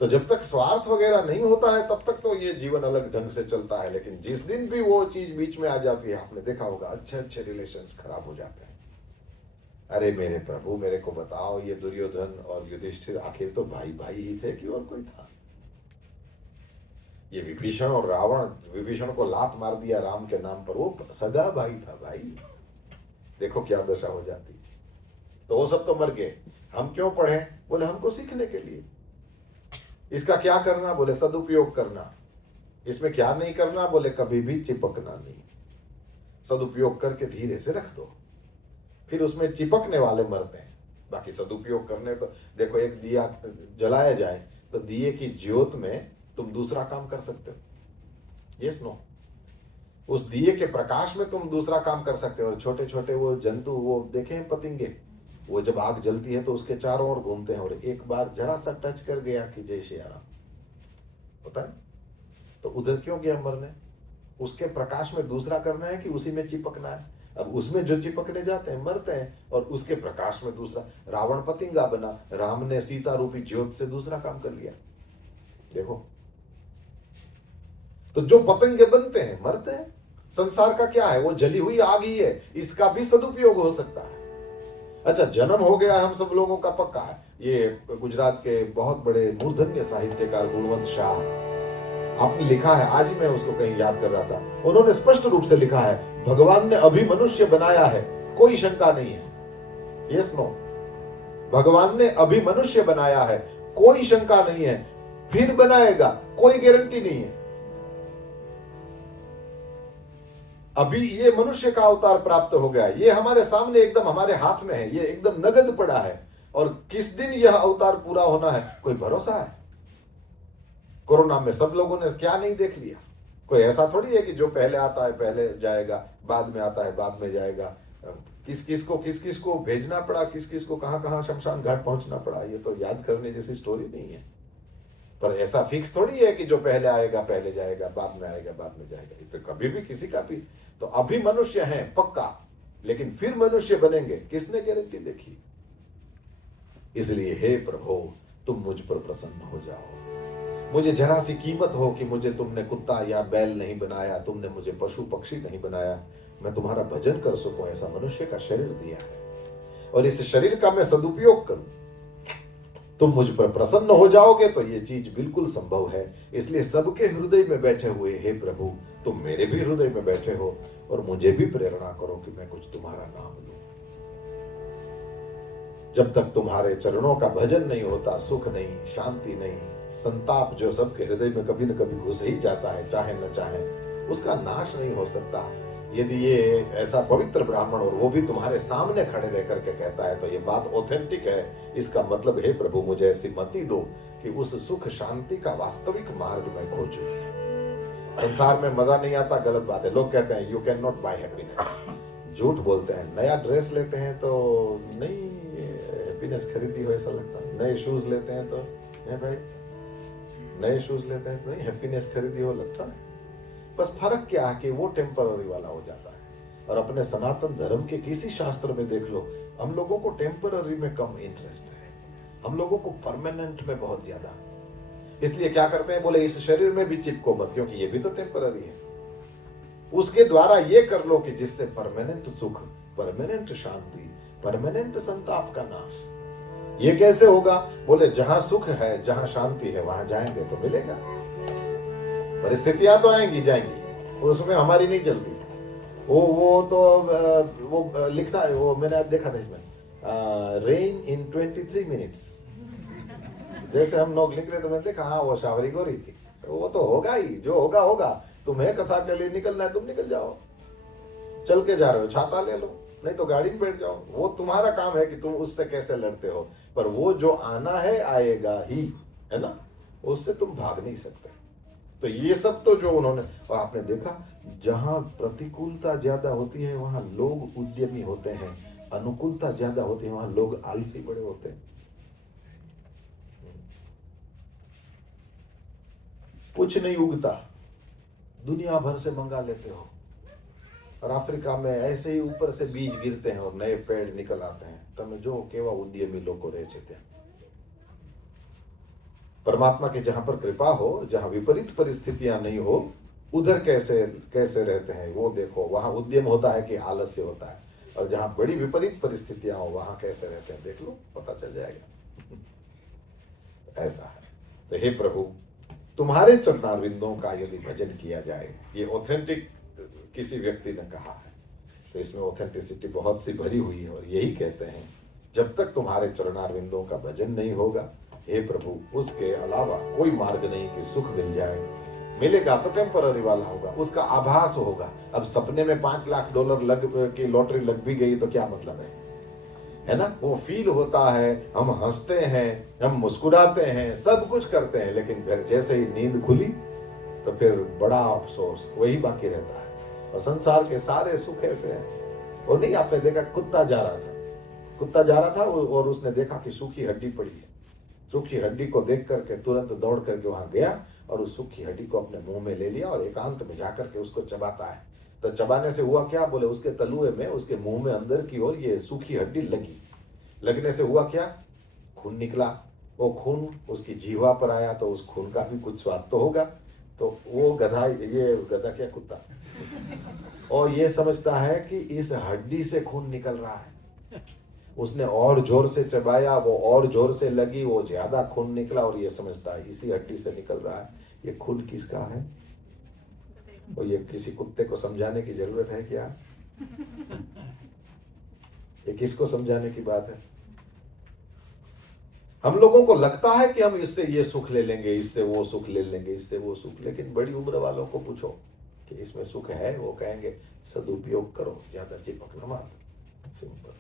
तो जब तक स्वार्थ वगैरह नहीं होता है तब तक तो ये जीवन अलग ढंग से चलता है, लेकिन जिस दिन भी वो चीज बीच में आ जाती है, आपने देखा होगा अच्छे रिलेशंस खराब हो जाते हैं। अरे मेरे प्रभु, मेरे को बताओ, ये दुर्योधन और युधिष्ठिर आखिर तो भाई ही थे कि और कोई था? ये विभीषण और रावण, विभीषण को लात मार दिया राम के नाम पर, वो सगा भाई था भाई। देखो क्या दशा हो जाती। तो वो सब तो मर गए, हम क्यों पढ़े? बोले हमको सीखने के लिए। इसका क्या करना? बोले सदुपयोग करना। इसमें क्या नहीं करना? बोले कभी भी चिपकना नहीं, सदुपयोग करके धीरे से रख दो। फिर उसमें चिपकने वाले मरते हैं, बाकी सदुपयोग करने तो देखो, एक दिया जलाया जाए तो दिए की ज्योत में तुम दूसरा काम कर सकते हो। Yes no? उस दिए के प्रकाश में तुम दूसरा काम कर सकते हो। और छोटे छोटे वो जंतु, वो देखे हैं पतंगे, वो जब आग जलती है तो उसके चारों ओर घूमते हैं, और एक बार जरा सा टच कर गया कि जय श्री राम, पता है? तो उधर क्यों गया मरने? उसके प्रकाश में दूसरा करना है कि उसी में चिपकना है? अब उसमें जो चिपकने जाते हैं मरते हैं, और उसके प्रकाश में दूसरा। रावण पतंगा बना, राम ने सीता रूपी ज्योत से दूसरा काम कर लिया। देखो, तो जो पतंगे बनते हैं मरते हैं, संसार का क्या है, वो जली हुई आग ही है, इसका भी सदुपयोग हो सकता है। अच्छा, जन्म हो गया हम सब लोगों का पक्का है। ये गुजरात के बहुत बड़े मूर्धन्य साहित्यकार गुणवंत शाह, आपने लिखा है, आज ही मैं उसको कहीं याद कर रहा था, उन्होंने स्पष्ट रूप से लिखा है, भगवान ने अभी मनुष्य बनाया है, कोई शंका नहीं है। यस नो, भगवान ने अभी मनुष्य बनाया है, कोई शंका नहीं है, फिर बनाएगा, कोई गारंटी नहीं है। अभी ये मनुष्य का अवतार प्राप्त हो गया, ये हमारे सामने एकदम हमारे हाथ में है, ये एकदम नगद पड़ा है, और किस दिन यह अवतार पूरा होना है कोई भरोसा है। कोरोना में सब लोगों ने क्या नहीं देख लिया, कोई ऐसा थोड़ी है कि जो पहले आता है पहले जाएगा, बाद में आता है बाद में जाएगा। किस किस को भेजना पड़ा, किस किस को कहां कहां शमशान घाट पहुंचना पड़ा, ये तो याद करने जैसी स्टोरी नहीं है। पर ऐसा फिक्स थोड़ी है कि जो पहले आएगा पहले जाएगा, बाद में आएगा बाद में जाएगा, ये तो कभी भी किसी का भी। तो अभी मनुष्य है पक्का, लेकिन फिर मनुष्य बनेंगे, किसने गारंटी देखी। इसलिए हे प्रभु, तुम मुझ पर प्रसन्न हो जाओ। मुझे जरा सी कीमत हो कि मुझे तुमने कुत्ता या बैल नहीं बनाया, तुमने मुझे पशु पक्षी नहीं बनाया, मैं तुम्हारा भजन कर सकूं, ऐसा मनुष्य का शरीर दिया है, और इस शरीर का मैं सदुपयोग करूं। तुम मुझ पर प्रसन्न हो जाओगे तो ये चीज बिल्कुल संभव है। इसलिए सबके हृदय में बैठे हुए हे प्रभु, तुम मेरे भी हृदय में बैठे हो, और मुझे भी प्रेरणा करो कि मैं कुछ तुम्हारा नाम लूं। जब तक तुम्हारे चरणों का भजन नहीं होता, सुख नहीं, शांति नहीं, संताप जो सबके हृदय में कभी न कभी घुस ही जाता है, चाहे न चाहे, उसका नाश नहीं हो सकता। यदि ये ऐसा पवित्र ब्राह्मण, और वो भी तुम्हारे सामने खड़े रह करके कहता है, तो ये बात ऑथेंटिक है। इसका मतलब हे प्रभु, मुझे ऐसी मति दो कि उस सुख शांति का वास्तविक मार्ग मैं खोजूं। संसार में मजा नहीं आता, गलत बात है। लोग कहते हैं you can not buy happiness, झूठ बोलते हैं। नया ड्रेस लेते हैं तो नहीं हैप्पीनेस खरीदी हो ऐसा लगता है, नए शूज लेते हैं तो है भाई, नए शूज लेते हैं तो नहीं हैप्पीनेस खरीदी हो लगता है। बस फर्क क्या है कि वो टेम्पररी वाला हो जाता है। और अपने सनातन धर्म के किसी शास्त्र में देख लो, हम लोगों को टेम्पररी में कम इंटरेस्ट है, हम लोगों को परमानेंट में बहुत ज्यादा। इसलिए क्या करते हैं, बोले इस शरीर में भी चिपको मत, क्योंकि ये भी तो टेम्पररी है। उसके द्वारा ये कर लो कि जिससे परमानेंट सुख, परमानेंट शांति, परमानेंट संताप का नाश। ये कैसे होगा, बोले जहां सुख है, जहां शांति है, वहां जाएंगे तो मिलेगा। परिस्थितियां तो आएंगी जाएंगी, उसमें हमारी नहीं चलती। वो लिखता है, वो मैंने आज देखा था इसमें, रेन इन 23 मिनट्स। जैसे हम लोग लिख रहे तो मैंने देखा, हाँ वो शावरी हो रही थी, वो तो होगा ही, जो होगा होगा। तुम्हें कथा के लिए निकलना है, तुम निकल जाओ, चल के जा रहे हो छाता ले लो, नहीं तो गाड़ी में बैठ जाओ। वो तुम्हारा काम है कि तुम उससे कैसे लड़ते हो, पर वो जो आना है आएगा ही, है ना, उससे तुम भाग नहीं सकते। तो ये सब तो जो उन्होंने, और आपने देखा जहां प्रतिकूलता ज्यादा होती है वहां लोग उद्यमी होते हैं, अनुकूलता ज्यादा होती है वहां लोग आलसी बड़े होते हैं। कुछ नहीं उगता, दुनिया भर से मंगा लेते हो, और अफ्रीका में ऐसे ही ऊपर से बीज गिरते हैं और नए पेड़ निकल आते हैं। तब जो केवा उद्यमी लोग रहे थे। परमात्मा की जहां पर कृपा हो, जहां विपरीत परिस्थितियां नहीं हो, उधर कैसे कैसे रहते हैं वो देखो। वहां उद्यम होता है कि आलस्य होता है, और जहां बड़ी विपरीत परिस्थितियां हो वहां कैसे रहते हैं देख लो, पता चल जाएगा। ऐसा है। तो हे प्रभु, तुम्हारे चरणारविंदों का यदि भजन किया जाए, ये ऑथेंटिक किसी व्यक्ति ने कहा है, तो इसमें ऑथेंटिसिटी बहुत सी भरी हुई है। और यही कहते हैं, जब तक तुम्हारे चरणारविंदों का भजन नहीं होगा हे प्रभु, उसके अलावा कोई मार्ग नहीं कि सुख मिल जाए। मिलेगा तो टेम्पररी वाला होगा, उसका आभास होगा। अब सपने में $5 लाख की लॉटरी लग भी गई तो क्या मतलब है ना। वो फील होता है, हम हंसते हैं, हम मुस्कुराते हैं, सब कुछ करते हैं, लेकिन फिर जैसे ही नींद खुली तो फिर बड़ा अफसोस वही बाकी रहता है। और संसार के सारे सुख ऐसे हैं। और नहीं, आपने देखा कुत्ता जा रहा था और उसने देखा कि सूखी हड्डी पड़ी है। सूखी हड्डी को देख करके तुरंत दौड़ करके वहां गया और उस सूखी हड्डी को अपने मुंह में ले लिया और एकांत में जाकर के उसको चबाता है। तो चबाने से हुआ क्या, बोले उसके तलुए में, उसके मुंह में अंदर की ओर ये सूखी हड्डी लगी। लगने से हुआ क्या, खून निकला। वो खून उसकी जीवा पर आया तो उस खून का भी कुछ स्वाद तो होगा। तो वो गधा, ये गधा क्या कुत्ता, और ये समझता है कि इस हड्डी से खून निकल रहा है। उसने और जोर से चबाया, वो और जोर से लगी, वो ज्यादा खून निकला, और ये समझता है इसी हड्डी से निकल रहा है। ये खून किसका है? और ये किसी कुत्ते को समझाने की जरूरत है क्या? ये किसको समझाने की बात है? हम लोगों को लगता है कि हम इससे ये सुख ले लेंगे, इससे वो सुख ले लेंगे, इससे वो सुख, लेकिन बड़ी उम्र वालों को पूछो कि इसमें सुख है, वो कहेंगे सदुपयोग करो, ज्यादा चिपक न मारो। सिंपल।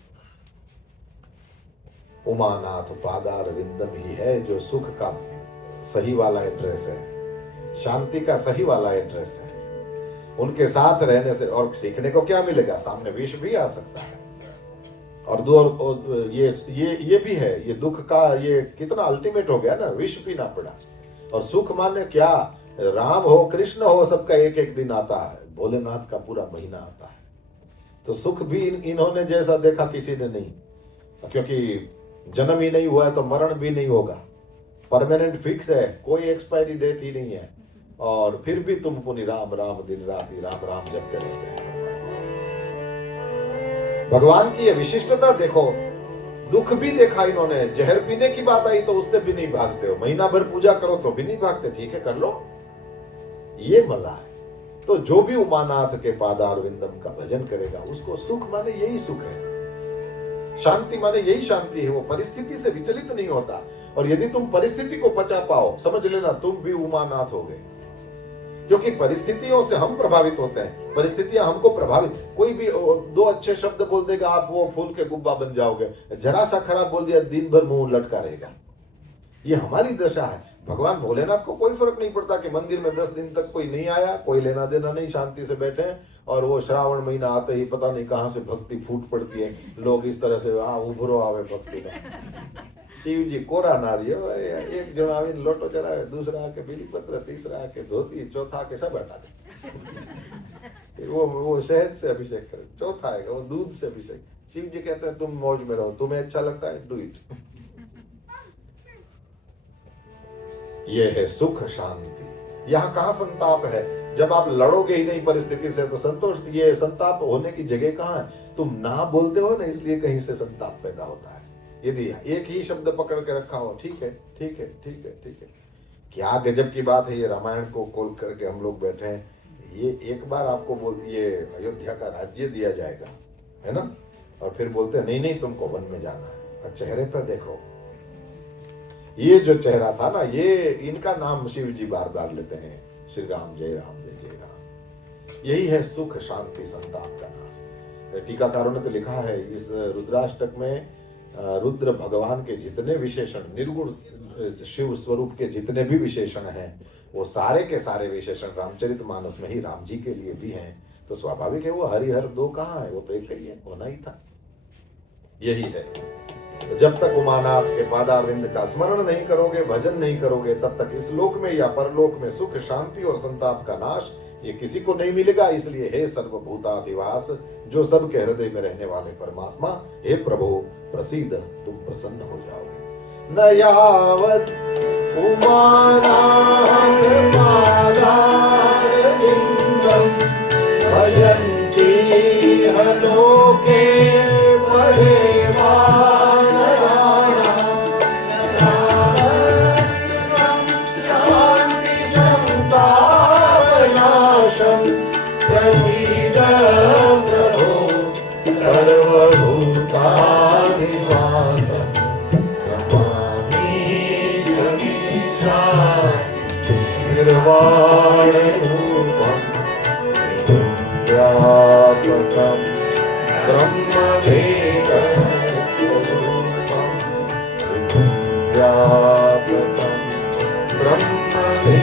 उमानाथ पादार विंदम ही है जो सुख का सही वाला एड्रेस है, शांति का सही वाला एड्रेस है। उनके साथ रहने से और सीखने को क्या मिलेगा? सामने विष भी आ सकता है, और ये भी है, ये दुख का ये कितना अल्टीमेट हो गया ना, विष पीना पड़ा। और सुख माने क्या? राम हो कृष्ण हो, सबका एक एक दिन आता है, भोलेनाथ का पूरा महीना आता है। तो सुख भी इन्होंने जैसा देखा किसी ने नहीं, क्योंकि जन्म ही नहीं हुआ है तो मरण भी नहीं होगा, परमानेंट फिक्स है, कोई एक्सपायरी डेट ही नहीं है। और फिर भी तुम पुनि राम राम दिन रात राम राम जपते रहते हैं। भगवान की ये विशिष्टता देखो। दुख भी देखा इन्होंने, जहर पीने की बात आई तो उससे भी नहीं भागते हो, महीना भर पूजा करो तो भी नहीं भागते, ठीक है कर लो, ये मजा है। तो जो भी उमानाथ के पादार विंदम का भजन करेगा उसको सुख माने यही सुख है, शांति माने यही शांति है। वो परिस्थिति से विचलित नहीं होता। और यदि तुम परिस्थिति को पचा पाओ, समझ लेना तुम भी उमानाथ हो गए, क्योंकि परिस्थितियों से हम प्रभावित होते हैं, परिस्थितियां हमको प्रभावित। कोई भी दो अच्छे शब्द बोल देगा, आप वो फूल के गुब्बा बन जाओगे, जरा सा खराब बोल दिया दिन भर मुंह लटका रहेगा। ये हमारी दशा है। भगवान भोलेनाथ को कोई फर्क नहीं पड़ता कि मंदिर में 10 दिन तक कोई नहीं आया, कोई लेना देना नहीं, शांति से बैठे हैं, और वो श्रावण महीना आते ही पता नहीं कहां से भक्ति फूट पड़ती है, लोग इस तरह से उभरो आवे भक्ति में। शिव जी कोरा नारियो, एक जन आवे लोटो चढ़ावे, दूसरा आके बीली पत्र, तीसरा आके धोती, चौथा आके सब हटा दे। वो शहद से अभिषेक करे, चौथा आएगा वो दूध से अभिषेक। शिव जी कहते हैं तुम मौज में रहो, तुम्हें अच्छा लगता है डू इट। ये है सुख शांति। यहाँ कहाँ संताप है? जब आप लड़ोगे ही नहीं परिस्थिति से तो संतोष, ये संताप होने की जगह कहाँ है? तुम ना बोलते हो ना, इसलिए कहीं से संताप पैदा होता है। यदि एक ही शब्द पकड़ के रखा हो, ठीक है ठीक है ठीक है ठीक है, क्या गजब की बात है। ये रामायण को खोल करके हम लोग बैठे हैं, ये एक बार आपको ये अयोध्या का राज्य दिया जाएगा, है ना, और फिर बोलते हैं नहीं नहीं तुमको वन में जाना है। और चेहरे पर देखो, ये जो चेहरा था ना, ये इनका नाम शिव जी बार बार लेते हैं, श्री राम जय राम जय जय राम। यही है सुख शांति संताप का नाम। टीकाकारों ने तो लिखा है इस रुद्राष्टक में, रुद्र भगवान के जितने विशेषण, निर्गुण शिव स्वरूप के जितने भी विशेषण हैं, वो सारे के सारे विशेषण रामचरितमानस में ही राम जी के लिए भी हैं। तो स्वाभाविक है वो हरिहर दो कहाँ है, वो तो एक ही है, होना ही था। यही है, जब तक उमानाथ के पादारविंद का स्मरण नहीं करोगे, भजन नहीं करोगे, तब तक इस लोक में या परलोक में सुख शांति और संताप का नाश ये किसी को नहीं मिलेगा। इसलिए हे सर्वभूताधिवास, जो सबके हृदय में रहने वाले परमात्मा, हे प्रभु प्रसीद, तुम प्रसन्न हो जाओगे। न यावत उमानाथ पादारविंदम भजन्ति हलोके परेवान शांति संतापनाशं प्रसीद प्रभो सर्वभूताधिवासं नमामि शमीशां निर्वाणरूपं व्यापकं ब्रह्मभेदस्वरूपं व्यापकं ब्रह्मभेदस्वरूपं।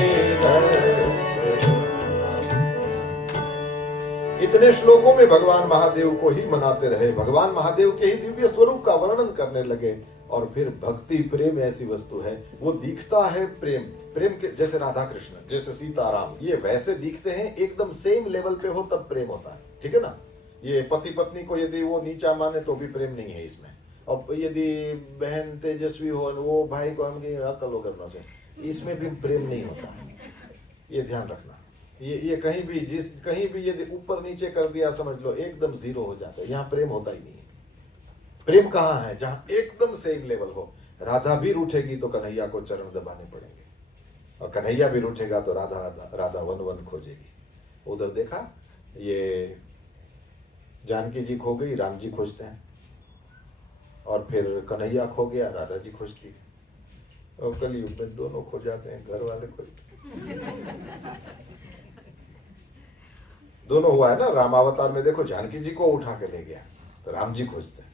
इतने श्लोकों में भगवान महादेव को ही मनाते रहे, भगवान महादेव के ही दिव्य स्वरूप का वर्णन करने लगे। और फिर भक्ति प्रेम ऐसी वस्तु है, वो दिखता है प्रेम, प्रेम के जैसे राधा कृष्ण, जैसे सीताराम, ये वैसे दिखते हैं, एकदम सेम लेवल पे हो तब प्रेम होता है, ठीक है ना। ये पति पत्नी को यदि वो नीचा माने तो भी प्रेम नहीं है इसमें। और यदि बहन तेजस्वी हो, वो भाई को हम अकल करना चाहिए, इसमें भी प्रेम नहीं होता, ये ध्यान रखना। ये कहीं भी यदि ऊपर नीचे कर दिया, समझ लो एकदम जीरो हो जाता है। यहाँ प्रेम होता ही नहीं है। प्रेम कहाँ है? जहाँ एकदम सेम लेवल हो। राधा भी रूठेगी तो कन्हैया को चरण दबाने पड़ेंगे, और कन्हैया भी रूठेगा तो राधा वन वन खोजेगी। उधर देखा, ये जानकी जी खो गई, राम जी खोजते हैं, और फिर कन्हैया खो गया, राधा जी खोजती है। और कलयुग में दोनों खो जाते हैं, घर वाले खोज दोनों हुआ है ना। रामावतार में देखो, जानकी जी को उठा के ले गया तो राम जी खोजते हैं,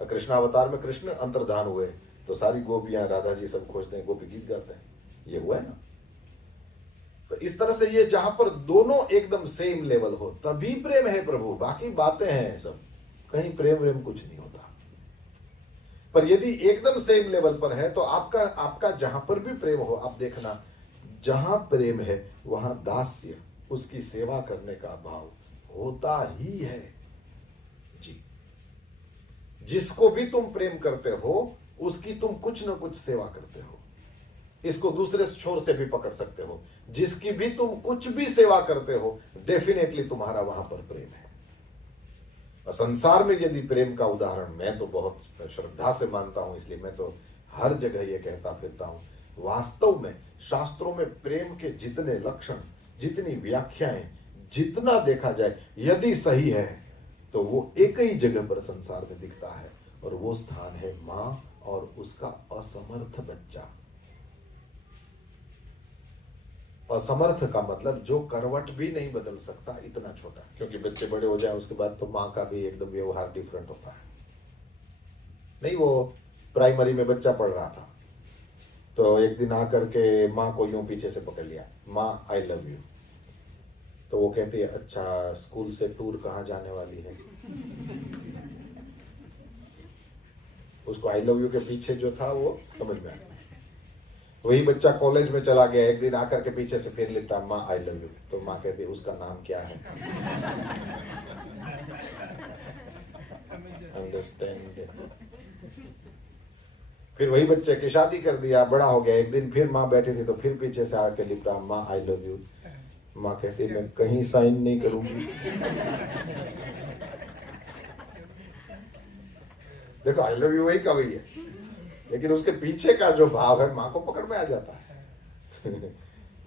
और कृष्णावतार में कृष्ण अंतर्धान हुए तो सारी गोपियां, राधा जी सब खोजते हैं, गोपी गीत गाते हैं। ये हुआ है ना। तो इस तरह से ये जहां पर दोनों एकदम सेम लेवल हो तभी प्रेम है प्रभु। बाकी बातें हैं सब, कहीं प्रेम कुछ नहीं होता। पर यदि एकदम सेम लेवल पर है तो आपका जहां पर भी प्रेम हो, आप देखना, जहां प्रेम है वहां दास्य, उसकी सेवा करने का भाव होता ही है जी। जिसको भी तुम प्रेम करते हो उसकी तुम कुछ ना कुछ सेवा करते हो। इसको दूसरे छोर से भी पकड़ सकते हो, जिसकी भी तुम कुछ भी सेवा करते हो डेफिनेटली तुम्हारा वहां पर प्रेम है। और संसार में यदि प्रेम का उदाहरण, मैं तो बहुत श्रद्धा से मानता हूं, इसलिए मैं तो हर जगह ये कहता फिरता हूं, वास्तव में शास्त्रों में प्रेम के जितने लक्षण, जितनी व्याख्याएं, जितना देखा जाए, यदि सही है तो वो एक ही जगह पर संसार में दिखता है, और वो स्थान है मां और उसका असमर्थ बच्चा। असमर्थ का मतलब जो करवट भी नहीं बदल सकता, इतना छोटा। क्योंकि बच्चे बड़े हो जाए उसके बाद तो माँ का भी एकदम व्यवहार डिफरेंट होता है। नहीं, वो प्राइमरी में बच्चा पढ़ रहा था तो एक दिन आकर के माँ को यूं पीछे से पकड़ लिया, माँ आई लव यू। तो वो कहती है, अच्छा स्कूल से टूर कहाँ जाने वाली है? उसको आई लव यू के पीछे जो था वो समझ में आया। वही बच्चा कॉलेज में चला गया, एक दिन आकर के पीछे से फिर लिखता, माँ आई लव यू। तो माँ कहती है, उसका नाम क्या है? अंडरस्टैंड। फिर वही बच्चे की शादी कर दिया, बड़ा हो गया, एक दिन फिर माँ बैठी थी तो फिर पीछे से आकर लिखता, माँ आई लव यू। माँ कहती, मैं कहीं साइन नहीं करूंगी। देखो, आई लव यू वही का वही है, लेकिन उसके पीछे का जो भाव है माँ को पकड़ में आ जाता है।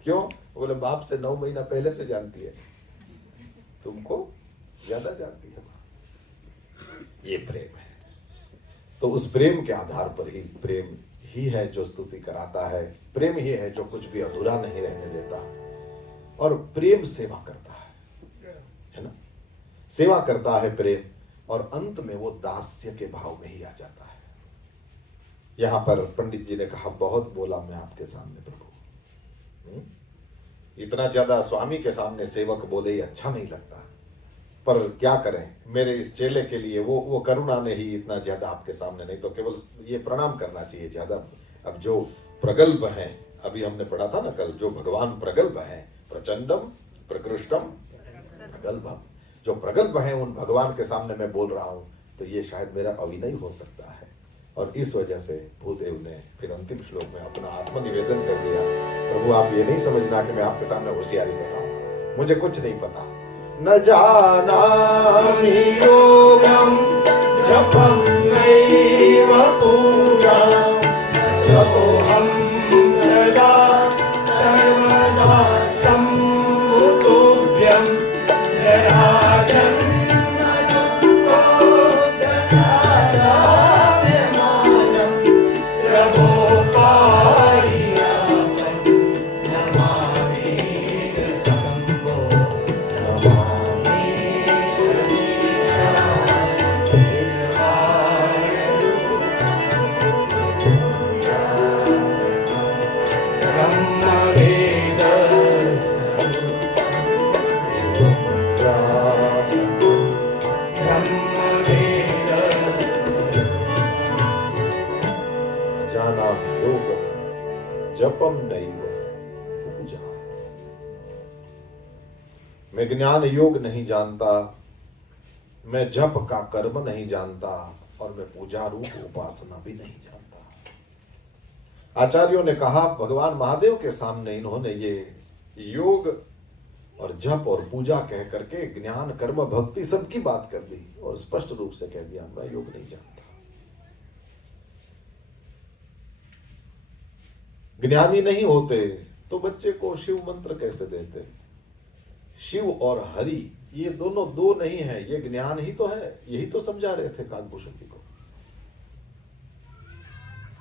क्यों? बोले बाप से 9 महीना पहले से जानती है, तुमको ज्यादा जानती है माँ। ये प्रेम है। तो उस प्रेम के आधार पर ही, प्रेम ही है जो स्तुति कराता है, प्रेम ही है जो कुछ भी अधूरा नहीं रहने देता, और प्रेम सेवा करता है ना। सेवा करता है प्रेम, और अंत में वो दास्य के भाव में ही आ जाता है। यहां पर पंडित जी ने कहा, बहुत बोला मैं आपके सामने प्रभु। इतना ज्यादा स्वामी के सामने सेवक बोले ही अच्छा नहीं लगता, पर क्या करें, मेरे इस चेले के लिए वो करुणा ने ही इतना ज्यादा आपके सामने, नहीं तो केवल ये प्रणाम करना चाहिए ज्यादा। अब जो प्रगल्भ हैं, अभी हमने पढ़ा था ना कल, जो भगवान प्रगल्भ हैं, प्रचंडम प्रकृष्टम प्रगल्भम, जो प्रगल्भ हैं उन भगवान के सामने मैं बोल रहा हूं, तो ये शायद मेरा अभिनय हो सकता है। और इस वजह से भूदेव ने फिर अंतिम श्लोक में अपना आत्मनिवेदन कर दिया, प्रभु आप ये नहीं समझना कि मैं आपके सामने होशियारी कर रहा हूं, मुझे कुछ नहीं पता। न जानामि योगं जपं नैव पूजां जपोऽहं सदा सर्वदा शम्भुतुभ्यं जराजन् जपम नैव पूजा। मैं ज्ञान योग नहीं जानता, मैं जप का कर्म नहीं जानता, और मैं पूजा रूप उपासना भी नहीं जानता। आचार्यों ने कहा, भगवान महादेव के सामने इन्होंने ये योग और जप और पूजा कह करके ज्ञान कर्म भक्ति सबकी बात कर दी और स्पष्ट रूप से कह दिया मैं योग नहीं जानता। ज्ञानी नहीं होते तो बच्चे को शिव मंत्र कैसे देते? शिव और हरि ये दोनों दो नहीं है, ये ज्ञान ही तो है। यही तो समझा रहे थे काकभूषण जी को।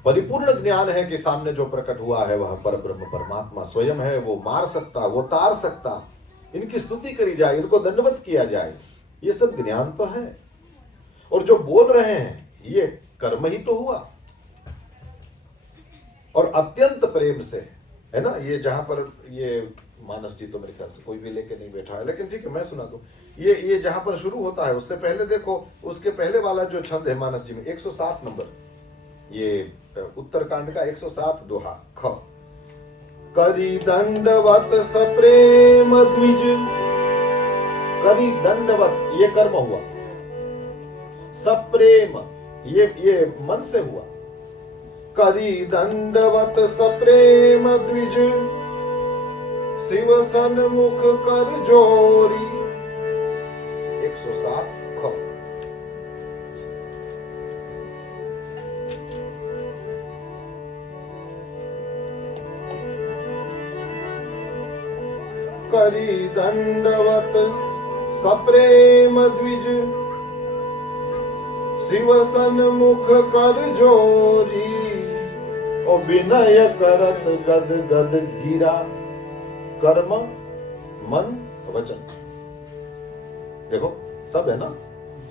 परिपूर्ण ज्ञान है कि सामने जो प्रकट हुआ है वह परब्रह्म परमात्मा स्वयं है। वो मार सकता, वो तार सकता, इनकी स्तुति करी जाए, इनको दंडवत किया जाए, ये सब ज्ञान तो है। और जो बोल रहे हैं ये कर्म ही तो हुआ। और अत्यंत प्रेम से, है ना, ये जहां पर ये मानस जी तो मेरे ख्याल से कोई भी लेके नहीं बैठा है, लेकिन ठीक है मैं सुना दूं। ये जहां पर शुरू होता है उससे पहले देखो, उसके पहले वाला जो छंद है मानस जी में 107 नंबर, ये उत्तरकांड का 107 दोहा ख। करी दंडवत सप्रेम द्विज, करी दंडवत ये कर्म हुआ, सप्रेम ये मन से हुआ। करी दंडवत सप्रेम द्विज, शिव सन्मुख कर जोरी। 107 ख। करी दंडवत सप्रेम द्विज, शिव सन्मुख कर जोरी। ओ विनय करत गद गद गिरा, कर्म मन वचन। देखो सब है ना।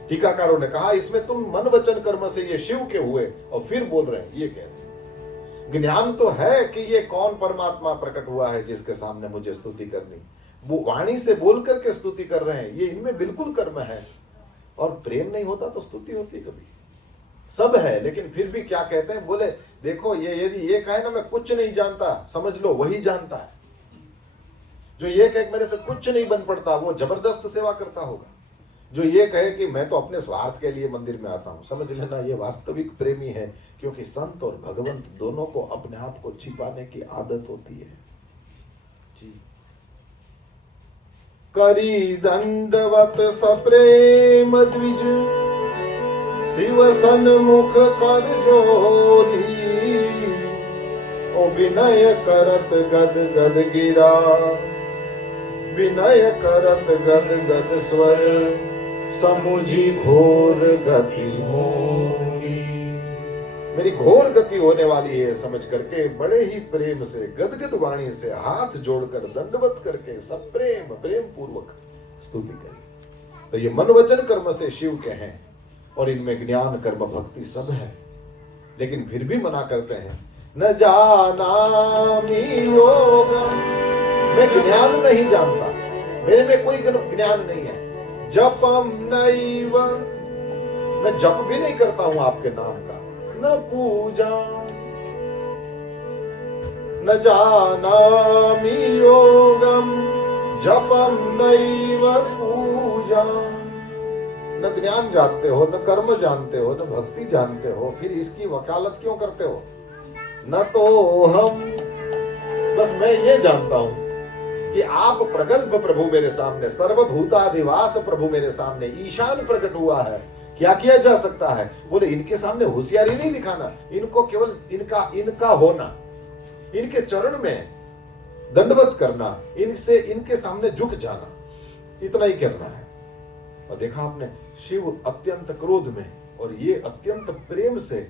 टीकाकारों ने कहा इसमें तुम मन वचन कर्म से ये शिव के हुए और फिर बोल रहे हैं, ये कह रहे हैं ज्ञान तो है कि ये कौन परमात्मा प्रकट हुआ है जिसके सामने मुझे स्तुति करनी। वो वाणी से बोल करके स्तुति कर रहे हैं, ये इनमें बिल्कुल कर्म है। और प्रेम नहीं होता तो स्तुति होती कभी? सब है, लेकिन फिर भी क्या कहते हैं, बोले देखो ये यदि ये कहे ना मैं कुछ नहीं जानता, समझ लो वही जानता है। जो ये कहे मेरे से कुछ नहीं बन पड़ता, वो जबरदस्त सेवा करता होगा। जो ये कहे कि मैं तो अपने स्वार्थ के लिए मंदिर में आता हूं, समझ लेना ये वास्तविक प्रेमी है। क्योंकि संत और भगवंत दोनों को अपने आप को छिपाने की आदत होती है जी। करी दंडवत सप्रेम द्विज, शिव सन्मुख कर जोरी। ओ विनय करत गद गद गिरा, विनय करत गद गद स्वर। समुझी घोर गति मोरी, मेरी घोर गति होने वाली है समझ करके बड़े ही प्रेम से गदगद वाणी से हाथ जोड़कर दंडवत करके सब प्रेम पूर्वक स्तुति करी। तो ये मन वचन कर्म से शिव के हैं और इनमें ज्ञान कर्म भक्ति सब है। लेकिन फिर भी मना करते हैं, न जानामि योग, मैं ज्ञान नहीं जानता, मेरे में कोई ज्ञान नहीं है। जपम नैव, मैं जप भी नहीं करता हूं आपके नाम का। न पूजा, न जानामि योगम, जपम नैव पूजा। न ज्ञान जानते हो, न कर्म जानते हो, न भक्ति जानते हो, फिर इसकी वकालत क्यों करते हो? न तो हम, बस मैं ये जानता हूं कि आप प्रगल्भ प्रभु मेरे सामने, सर्वभूताधिवास प्रभु मेरे सामने, ईशान प्रकट हुआ है। क्या किया जा सकता है? बोले इनके सामने होशियारी नहीं दिखाना, इनको केवल इनका होना, इनके चरण में दंडवत करना, इनसे इनके सामने झुक जाना, इतना ही करना है। और देखा आपने, शिव अत्यंत क्रोध में और ये अत्यंत प्रेम से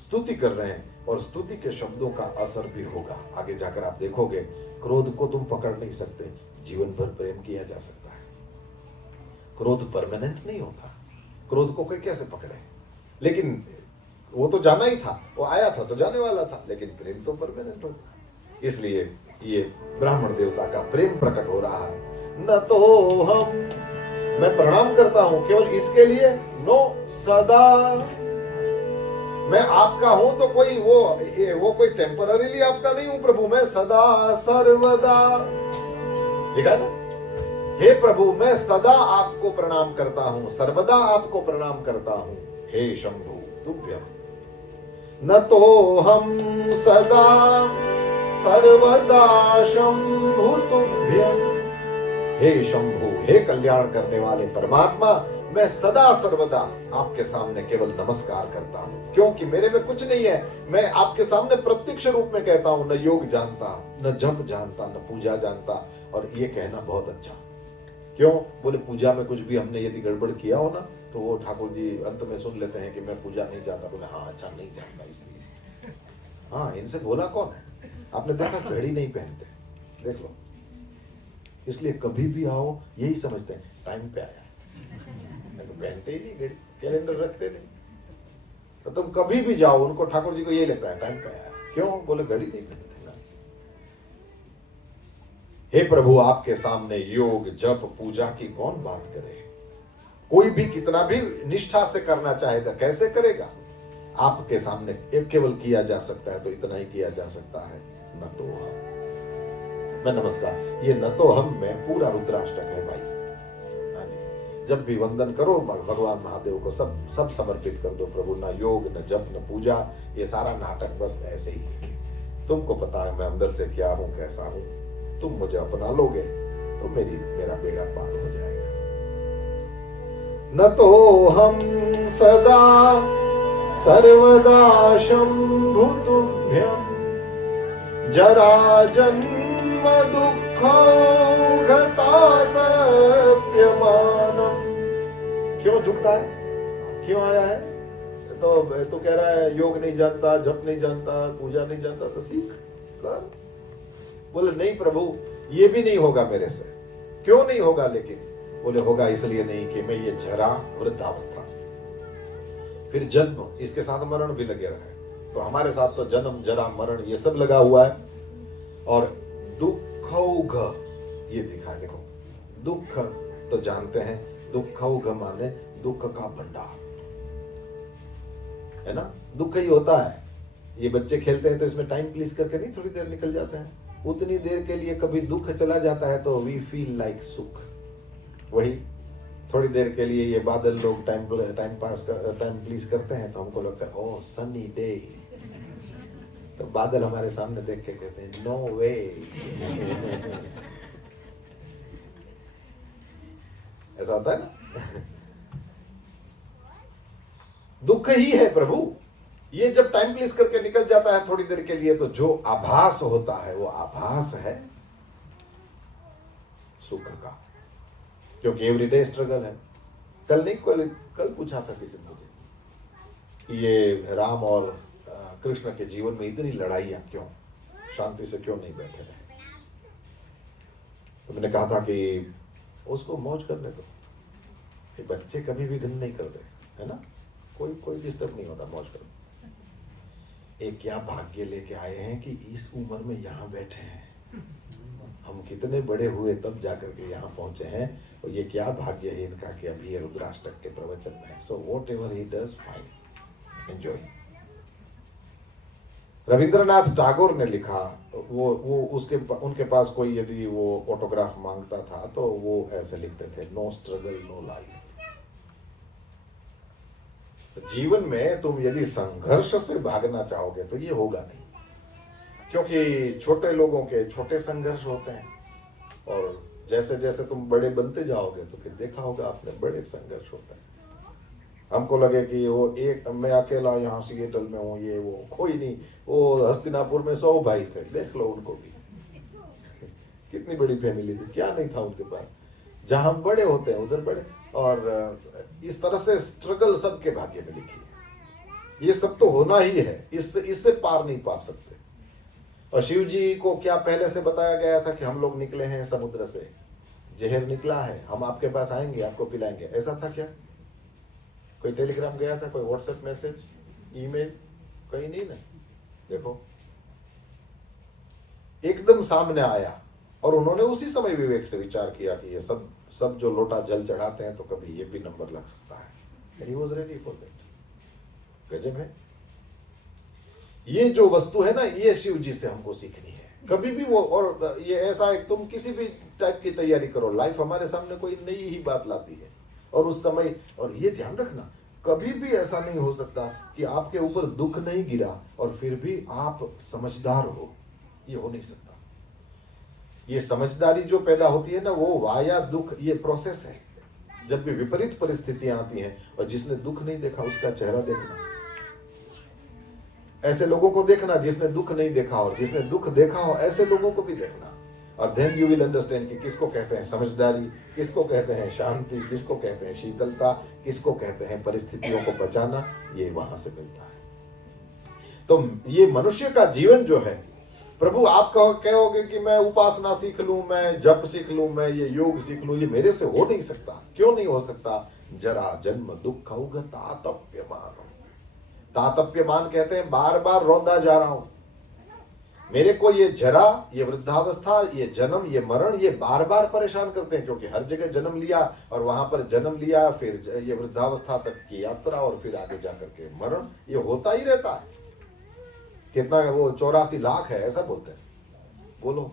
स्तुति कर रहे हैं। और स्तुति के शब्दों का असर भी होगा आगे जाकर, आप देखोगे। क्रोध को तुम पकड़ नहीं सकते, जीवन भर प्रेम किया जा सकता है। क्रोध परमानेंट नहीं होता, क्रोध को कोई कैसे पकड़े? लेकिन वो तो जाना ही था, वो आया था तो जाने वाला था, लेकिन प्रेम तो परमानेंट होता। इसलिए ये ब्राह्मण देवता का प्रेम प्रकट हो रहा है। न तो हम, मैं प्रणाम करता हूं केवल इसके लिए, नो सदा, मैं आपका हूं तो कोई वो कोई टेम्पररीली आपका नहीं हूं प्रभु, मैं सदा सर्वदा, लिखा ना, हे प्रभु मैं सदा आपको प्रणाम करता हूं, सर्वदा आपको प्रणाम करता हूं। हे शंभु तुभ्यम, न तो हम सदा सर्वदा शंभु तुभ्यम। हे शंभु, हे कल्याण करने वाले परमात्मा, मैं सदा सर्वदा आपके सामने केवल नमस्कार करता हूं, क्योंकि मेरे में कुछ नहीं है। मैं आपके सामने प्रत्यक्ष रूप में कहता हूं, न योग जानता, न जप जानता, न पूजा जानता। और ये कहना बहुत अच्छा। क्यों? बोले पूजा में कुछ भी हमने यदि गड़बड़ किया हो ना, तो वो ठाकुर जी अंत में सुन लेते हैं कि मैं पूजा नहीं जानता। बोले हाँ अच्छा, नहीं जानता इसलिए। हाँ, इनसे बोला कौन है? आपने देखा घड़ी नहीं पहनते, देख लो। इसलिए कभी भी आओ यही समझते हैं टाइम पे आया, तो पहनते ही नहीं घड़ी, कैलेंडर रखते नहीं। तो तुम कभी भी जाओ, उनको ठाकुर जी को यही लगता है टाइम पे आया। क्यों? बोले घड़ी नहीं पहनते ना। हे प्रभु, आपके सामने योग जप पूजा की कौन बात करे? कोई भी कितना भी निष्ठा से करना चाहेगा, कैसे करेगा? आपके सामने एक केवल किया जा सकता है, तो इतना ही किया जा सकता है, न तो हम। मैं नमस्कार, ये न तो हम में पूरा रुद्राष्टक है भाई। हाँ जी, जब भी वंदन करो भगवान महादेव को सब समर्पित कर दो प्रभु। ना योग, न जप, न पूजा, ये सारा नाटक बस ऐसे ही। तुमको पता है मैं अंदर से क्या हूं, कैसा हूं। तुम मुझे अपना लोगे तो मेरा बेड़ा पार हो जाएगा। न तो हम सदा सर्वदा शंभु तुभ्यं जरा जन्म दुःखौघतातप्यमानम्। क्यों झुकता है? क्यों आया है? तो कह रहा है योग नहीं जानता, जप नहीं जानता, पूजा नहीं जानता, तो सीख कर। बोले नहीं प्रभु, ये भी नहीं होगा मेरे से। क्यों नहीं होगा? लेकिन बोले होगा इसलिए नहीं कि मैं ये जरा वृद्धावस्था, फिर जन्म, इसके साथ मरण भी लगे रहे। तो हमारे साथ तो जन्म जरा मरण ये सब लगा हुआ है। और दुःखौघ ये दिखा है, देखो दुख तो जानते हैं, दुःखौघ माने दुख का भंडार, है ना? दुख ही होता है। ये बच्चे खेलते हैं तो इसमें टाइम प्लीज करके नहीं थोड़ी देर निकल जाता है, उतनी देर के लिए कभी दुख चला जाता है तो वी फील लाइक सुख। वही थोड़ी देर के लिए ये बादल लोग टाइम प्लीज करते हैं तो हमको लगता है ओह सनी डे। तो बादल हमारे सामने देख के कहते हैं नो वे। ऐसा होता है ना। दुख ही है प्रभु। ये जब टाइम प्लीज करके निकल जाता है थोड़ी देर के लिए, तो जो आभास होता है वो आभास है सुख का, क्योंकि एवरीडे स्ट्रगल है। कल पूछा था किसी ने मुझे, ये राम और कृष्ण के जीवन में इतनी लड़ाइयां क्यों, शांति से क्यों नहीं बैठे रहे? तो मैंने कहा था कि उसको मौज करने दो, कि बच्चे कभी भी गंद नहीं करते, है ना? कोई डिस्टर्ब नहीं होता, मौज करो। एक क्या भाग्य लेके आए हैं कि इस उम्र में यहाँ बैठे हैं। हम कितने बड़े हुए तब जाकर के यहाँ पहुंचे हैं, और ये क्या भाग्य है इनका कि अभी ये रुद्राष्टक के प्रवचन में। So what ever he does, fine, enjoy. Rabindranath Tagore ने लिखा, वो उनके पास कोई यदि वो ऑटोग्राफ मांगता था तो वो ऐसे लिखते थे, नो स्ट्रगल नो लाइफ। जीवन में तुम यदि संघर्ष से भागना चाहोगे तो ये होगा नहीं, क्योंकि छोटे लोगों के छोटे संघर्ष होते हैं, और जैसे जैसे तुम बड़े बनते जाओगे तो फिर देखा होगा आपने बड़े संघर्ष होते हैं। हमको लगे कि वो एक मैं अकेला यहाँ सिएटल में हूँ, ये वो कोई नहीं, वो हस्तिनापुर में 100 भाई थे, देख लो उनको भी, कितनी बड़ी फैमिली थी, क्या नहीं था उनके पास। जहाँ बड़े होते हैं उधर बड़े, और इस तरह से स्ट्रगल सबके भाग्य में लिखी है। ये सब तो होना ही है, इससे पार नहीं पा सकते। और शिव जी को क्या पहले से बताया गया था कि हम लोग निकले हैं समुद्र से, जहर निकला है, हम आपके पास आएंगे, आपको पिलाएंगे, ऐसा था क्या? कोई टेलीग्राम गया था, कोई व्हाट्सएप मैसेज, ईमेल, कहीं नहीं ना। देखो एकदम सामने आया, और उन्होंने उसी समय विवेक से विचार किया कि ये सब जो लोटा जल चढ़ाते हैं तो कभी ये भी नंबर लग सकता है। He was ready for that। गजब है। ये जो वस्तु है ना, ये शिव जी से हमको सीखनी है। कभी भी वो, और ये ऐसा है, तुम किसी भी टाइप की तैयारी करो, लाइफ हमारे सामने कोई नई ही बात लाती है, और उस समय, और ये ध्यान रखना, कभी भी ऐसा नहीं हो सकता कि आपके ऊपर दुख नहीं गिरा और फिर भी आप समझदार हो, ये हो नहीं सकता। ये समझदारी जो पैदा होती है ना, वो वाया दुख, ये प्रोसेस है। जब भी विपरीत परिस्थितियां आती हैं और जिसने दुख नहीं देखा उसका चेहरा देखना, ऐसे लोगों को देखना जिसने दुख नहीं देखा, और जिसने दुख देखा हो ऐसे लोगों को भी देखना, और देन यू विल अंडरस्टैंड कि किसको कहते हैं समझदारी, किसको कहते हैं शांति, किसको कहते हैं शीतलता, किसको कहते हैं परिस्थितियों को बचाना। ये वहां से मिलता है। तो ये मनुष्य का जीवन जो है, प्रभु आप कहोगे कि मैं उपासना सीख लूं, मैं जप सीख लूं, मैं ये योग सीख लूं, ये मेरे से हो नहीं सकता। क्यों नहीं हो सकता? जरा जन्म दुख तातप्यमान। तातप्यमान कहते हैं बार बार रौंदा जा रहा हूं। मेरे को ये जरा, ये वृद्धावस्था, ये जन्म, ये मरण, ये बार बार परेशान करते हैं, क्योंकि हर जगह जन्म लिया और वहां पर जन्म लिया, फिर ये वृद्धावस्था तक की यात्रा, और फिर आगे जाकर के मरण, ये होता ही रहता है। कितना है वो? 84 लाख है, ऐसा बोलते हैं। बोलो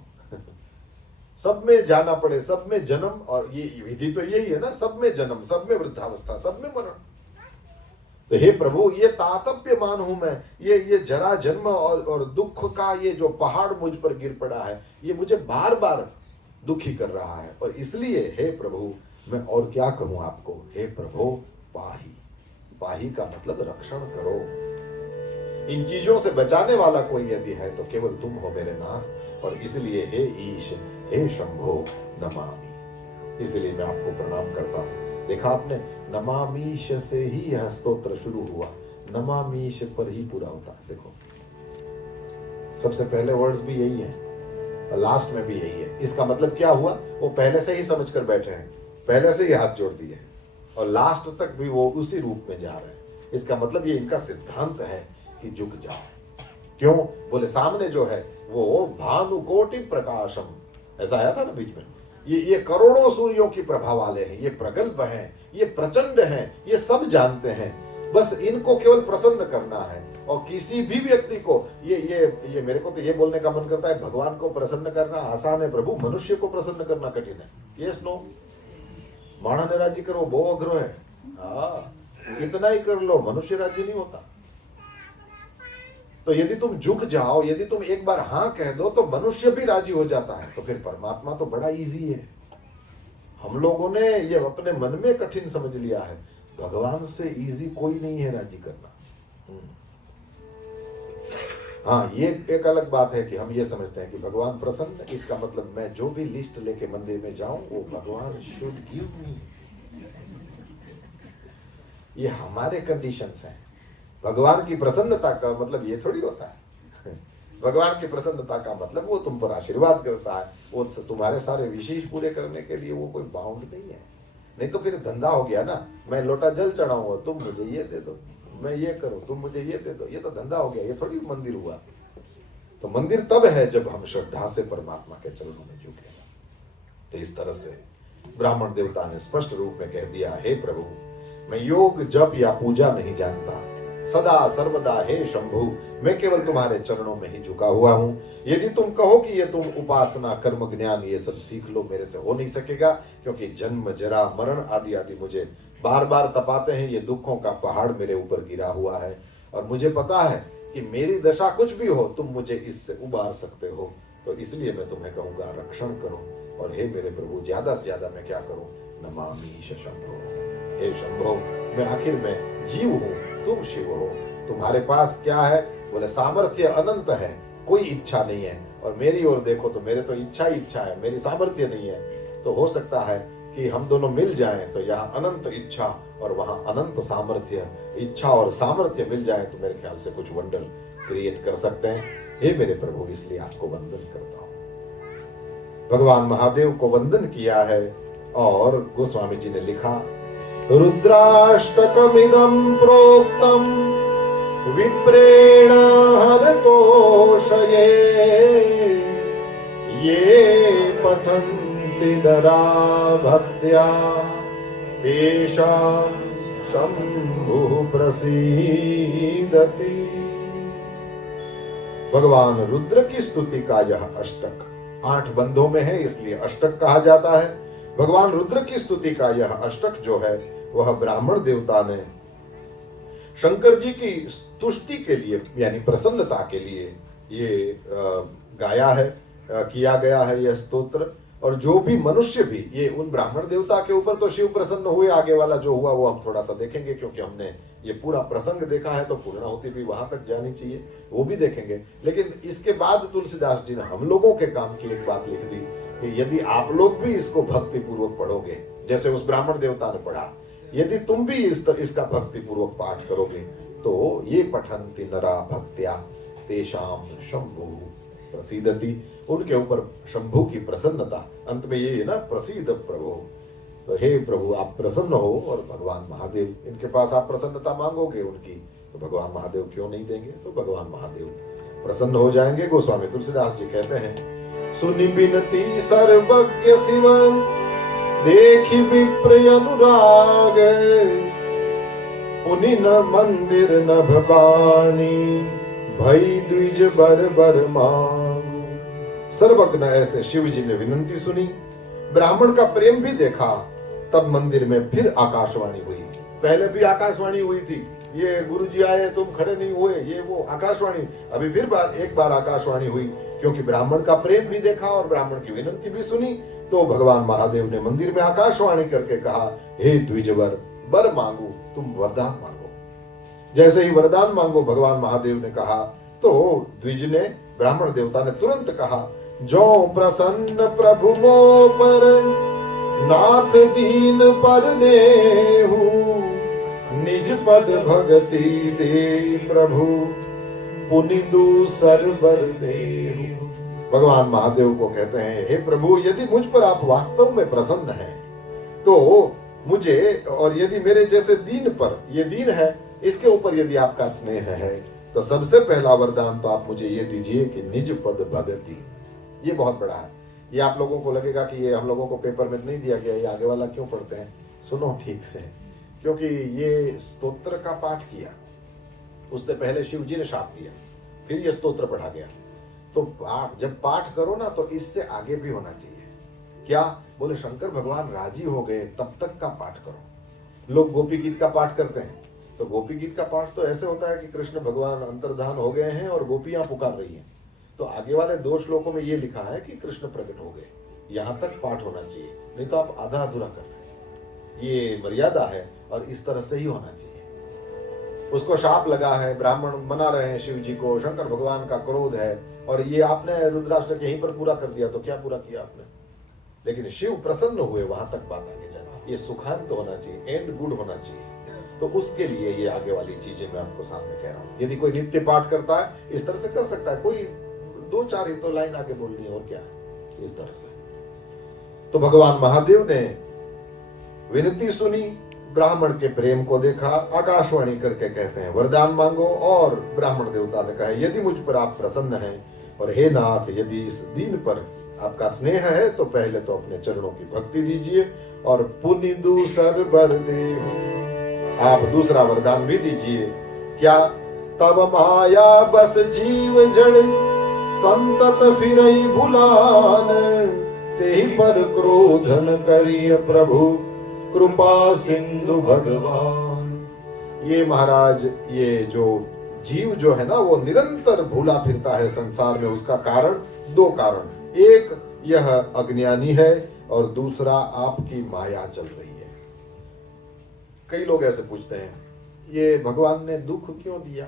सब में जाना पड़े, सब में जन्म, और ये विधि तो यही है ना, सब में जन्म, सब में वृद्धावस्था, सब में मरण। तो हे प्रभु, ये तातप्यमान हूं मैं, ये जरा जन्म और दुख का ये जो पहाड़ मुझ पर गिर पड़ा है, ये मुझे बार बार दुखी कर रहा है। और इसलिए हे प्रभु, मैं और क्या कहूं आपको, हे प्रभु पाही। पाही का मतलब रक्षण करो। इन चीजों से बचाने वाला कोई यदि है तो केवल तुम हो मेरे नाथ। और इसलिए हे ईश, हे शंभो नमामि। इसलिए मैं आपको प्रणाम करता हूं। देखा आपने, नमामीश से ही यह स्तोत्र शुरू हुआ, नमामीश पर ही पूरा होता है। देखो सबसे पहले वर्ड्स भी यही है, लास्ट में भी यही है। इसका मतलब क्या हुआ? वो पहले से ही समझ कर बैठे हैं, पहले से ही हाथ जोड़ दिए, और लास्ट तक भी वो उसी रूप में जा रहे हैं। इसका मतलब ये इनका सिद्धांत है कि झुक जाओ। क्यों? बोले सामने जो है वो भानुकोटि प्रकाशम, ऐसा आया था ना बीच में, ये करोड़ों सूर्यों की प्रभा वाले हैं, ये प्रगल्भ हैं, ये प्रचंड हैं, ये सब जानते हैं। बस इनको केवल प्रसन्न करना है। और किसी भी व्यक्ति को ये मेरे को तो ये बोलने का मन करता है, भगवान को प्रसन्न करना आसान है प्रभु, मनुष्य को प्रसन्न करना कठिन है। Yes no? माणा ने राजी करो वो अग्रो है, कितना ही कर लो, मनुष्य राजी नहीं होता। तो यदि तुम झुक जाओ, यदि तुम एक बार हाँ कह दो, तो मनुष्य भी राजी हो जाता है। तो फिर परमात्मा तो बड़ा इजी है। हम लोगों ने ये अपने मन में कठिन समझ लिया है, भगवान से इजी कोई नहीं है राजी करना। हाँ, ये एक अलग बात है कि हम ये समझते हैं कि भगवान प्रसन्न, इसका मतलब मैं जो भी लिस्ट लेके मंदिर में जाऊं वो भगवान शुड गिव मी। ये हमारे कंडीशंस हैं। भगवान की प्रसन्नता का मतलब ये थोड़ी होता है। भगवान की प्रसन्नता का मतलब वो तुम पर आशीर्वाद करता है, वो तुम्हारे सारे विशेष पूरे करने के लिए वो कोई बाउंड नहीं है। नहीं तो फिर धंधा हो गया ना, मैं लोटा जल चढ़ाऊंगा, तुम मुझे ये दे दो, मैं ये करूं, तुम मुझे ये दे दो, ये तो धंधा हो गया, ये थोड़ी मंदिर हुआ। तो मंदिर तब है जब हम श्रद्धा से परमात्मा के चरणों में झुके। तो इस तरह से ब्राह्मण देवता ने स्पष्ट रूप में कह दिया, हे प्रभु, मैं योग जप या पूजा नहीं जानता, सदा सर्वदा हे शंभु, मैं केवल तुम्हारे चरणों में ही झुका हुआ हूं। यदि तुम कहो कि ये तुम उपासना कर्म ज्ञान ये सब सीख लो, मेरे से हो नहीं सकेगा, क्योंकि जन्म जरा मरण आदि आदि मुझे बार बार तपाते हैं। ये दुखों का पहाड़ मेरे ऊपर गिरा हुआ है, और मुझे पता है कि मेरी दशा कुछ भी हो तुम मुझे इससे उबार सकते हो। तो इसलिए मैं तुम्हें कहूंगा रक्षण करो। और हे मेरे प्रभु, ज्यादा से ज्यादा मैं क्या करूं? नमामि शंभो। हे शंभो, मैं आखिर में जीव हूं, तुम शिव हो। तुम्हारे पास क्या है? बोले सामर्थ्य अनंत है, कोई इच्छा नहीं है। और मेरी ओर देखो तो मेरे तो इच्छा ही इच्छा है, मेरी सामर्थ्य नहीं है। तो हो सकता है कि हम दोनों मिल जाएं, तो यहाँ अनंत इच्छा और वहां अनंत सामर्थ्य, इच्छा और सामर्थ्य मिल जाए तो मेरे ख्याल से कुछ वंडर क्रिएट कर सकते हैं। हे मेरे प्रभु, इसलिए आपको वंदन करता हूं। भगवान महादेव को वंदन किया है। और गोस्वामी जी ने लिखा, रुद्राष्टकमिदं प्रोक्तं विप्रेण हरतोषये, ये पठन्ति दरा भक्त्या तेषां शंभुः प्रसीदति। भगवान रुद्र की स्तुति का यह अष्टक 8 बंधों में है, इसलिए अष्टक कहा जाता है। भगवान रुद्र की स्तुति का यह अष्टक जो है वह ब्राह्मण देवता ने शंकर जी की स्तुष्टि के लिए, यानी प्रसन्नता के लिए ये गाया है। किया गया है यह स्तोत्र। और जो भी मनुष्य भी, ये उन ब्राह्मण देवता के ऊपर तो शिव प्रसन्न हुए, आगे वाला जो हुआ वो हम थोड़ा सा देखेंगे, क्योंकि हमने ये पूरा प्रसंग देखा है तो पूर्णाहुति भी वहां तक जानी चाहिए, वो भी देखेंगे। लेकिन इसके बाद तुलसीदास जी ने हम लोगों के काम की एक बात लिख दी कि यदि आप लोग भी इसको भक्ति पूर्वक पढ़ोगे, जैसे उस ब्राह्मण देवता ने पढ़ा, यदि तुम भी इसका भक्ति पूर्वक पाठ करोगे तो ये पठन्ति नरा भक्त्या तेषाम शंभु प्रसीदति, उनके ऊपर शंभु की प्रसन्नता। अंत में ये है ना, प्रसीद प्रभु, तो हे प्रभु आप प्रसन्न हो। और भगवान महादेव, इनके पास आप प्रसन्नता मांगोगे उनकी, तो भगवान महादेव क्यों नहीं देंगे, तो भगवान महादेव प्रसन्न हो जाएंगे। गोस्वामी तुलसीदास जी कहते हैं, सुनि बिनती सर्वज्ञ शिव देखि विप्र अनुराग, पुनि न मंदिर न भवानी भई द्विज बर बर मांगू। सर्वज्ञ ऐसे शिव जी ने विनंती सुनी, ब्राह्मण का प्रेम भी देखा, तब मंदिर में फिर आकाशवाणी हुई। पहले भी आकाशवाणी हुई थी, ये गुरुजी आए तुम खड़े नहीं हुए, ये वो आकाशवाणी। अभी फिर एक बार आकाशवाणी हुई, क्योंकि ब्राह्मण का प्रेम भी देखा और ब्राह्मण की विनंती भी सुनी। तो भगवान महादेव ने मंदिर में आकाशवाणी करके कहा, हे द्विजवर वर मांगू, तुम वरदान मांगो। जैसे ही वरदान मांगो भगवान महादेव ने कहा, तो द्विज ने, ब्राह्मण देवता ने तुरंत कहा, जो प्रसन्न प्रभु मो पर नाथ दीन पर देहु, निज पद भगति दे प्रभु पुनि दूसर बर देहु। भगवान महादेव को कहते हैं, हे प्रभु यदि मुझ पर आप वास्तव में प्रसन्न हैं तो मुझे, और यदि मेरे जैसे दीन पर, ये दीन है, इसके ऊपर यदि आपका स्नेह है, तो सबसे पहला वरदान तो आप मुझे ये दीजिए कि निज पद भगति। ये बहुत बड़ा है। ये आप लोगों को लगेगा कि ये हम लोगों को पेपर में नहीं दिया गया, ये आगे वाला क्यों पढ़ते हैं, सुनो ठीक से, क्योंकि ये स्तोत्र का पाठ किया, उससे पहले शिव जी ने शाप दिया, फिर ये स्तोत्र पढ़ा गया। तो जब पाठ करो ना तो इससे आगे भी होना चाहिए। क्या बोले, शंकर भगवान राजी हो गए तब तक का पाठ करो। लोग गोपी गीत का पाठ करते हैं, तो गोपी गीत का पाठ तो ऐसे होता है कि कृष्ण भगवान अंतर्धान हो गए हैं और गोपियां पुकार रही हैं, तो आगे वाले 2 श्लोकों में ये लिखा है कि कृष्ण प्रकट हो गए, यहां तक पाठ होना चाहिए, नहीं तो आप आधा अधूरा कर रहे हैं। ये मर्यादा है और इस तरह से ही होना चाहिए। उसको शाप लगा है, ब्राह्मण मना रहे हैं शिव जी को, शंकर भगवान का क्रोध है, और ये आपने रुद्राष्टक यहीं पर पूरा कर दिया, तो क्या पूरा किया आपने। लेकिन शिव प्रसन्न हुए, वहां तक बात आगे जाना, ये सुखांत होना चाहिए, एंड गुड होना चाहिए। तो उसके लिए ये आगे वाली चीजें मैं आपको सामने कह रहा हूँ। यदि कोई नित्य पाठ करता है इस तरह से कर सकता है, कोई 2-4 ही तो लाइन आगे बोलनी है और क्या है, इस तरह से। तो भगवान महादेव ने विनती सुनी, ब्राह्मण के प्रेम को देखा, आकाशवाणी करके कहते हैं वरदान मांगो। और ब्राह्मण देवता ने कहा, यदि मुझ पर आप प्रसन्न हैं और हे नाथ यदि इस दीन पर आपका स्नेह है तो पहले तो अपने चरणों की भक्ति दीजिए और पुनि दूसर बर देहु, आप दूसरा वरदान भी दीजिए। क्या, तब माया बस जीव जड़ संतत फिरई भुलान, तेहि पर क्रोधन करिय प्रभु कृपा सिंधु भगवान। ये महाराज, ये जो जीव जो है ना वो निरंतर भूला फिरता है संसार में, उसका कारण 2 कारण, एक यह अज्ञानी है और दूसरा आपकी माया चल रही है। कई लोग ऐसे पूछते हैं, ये भगवान ने दुख क्यों दिया,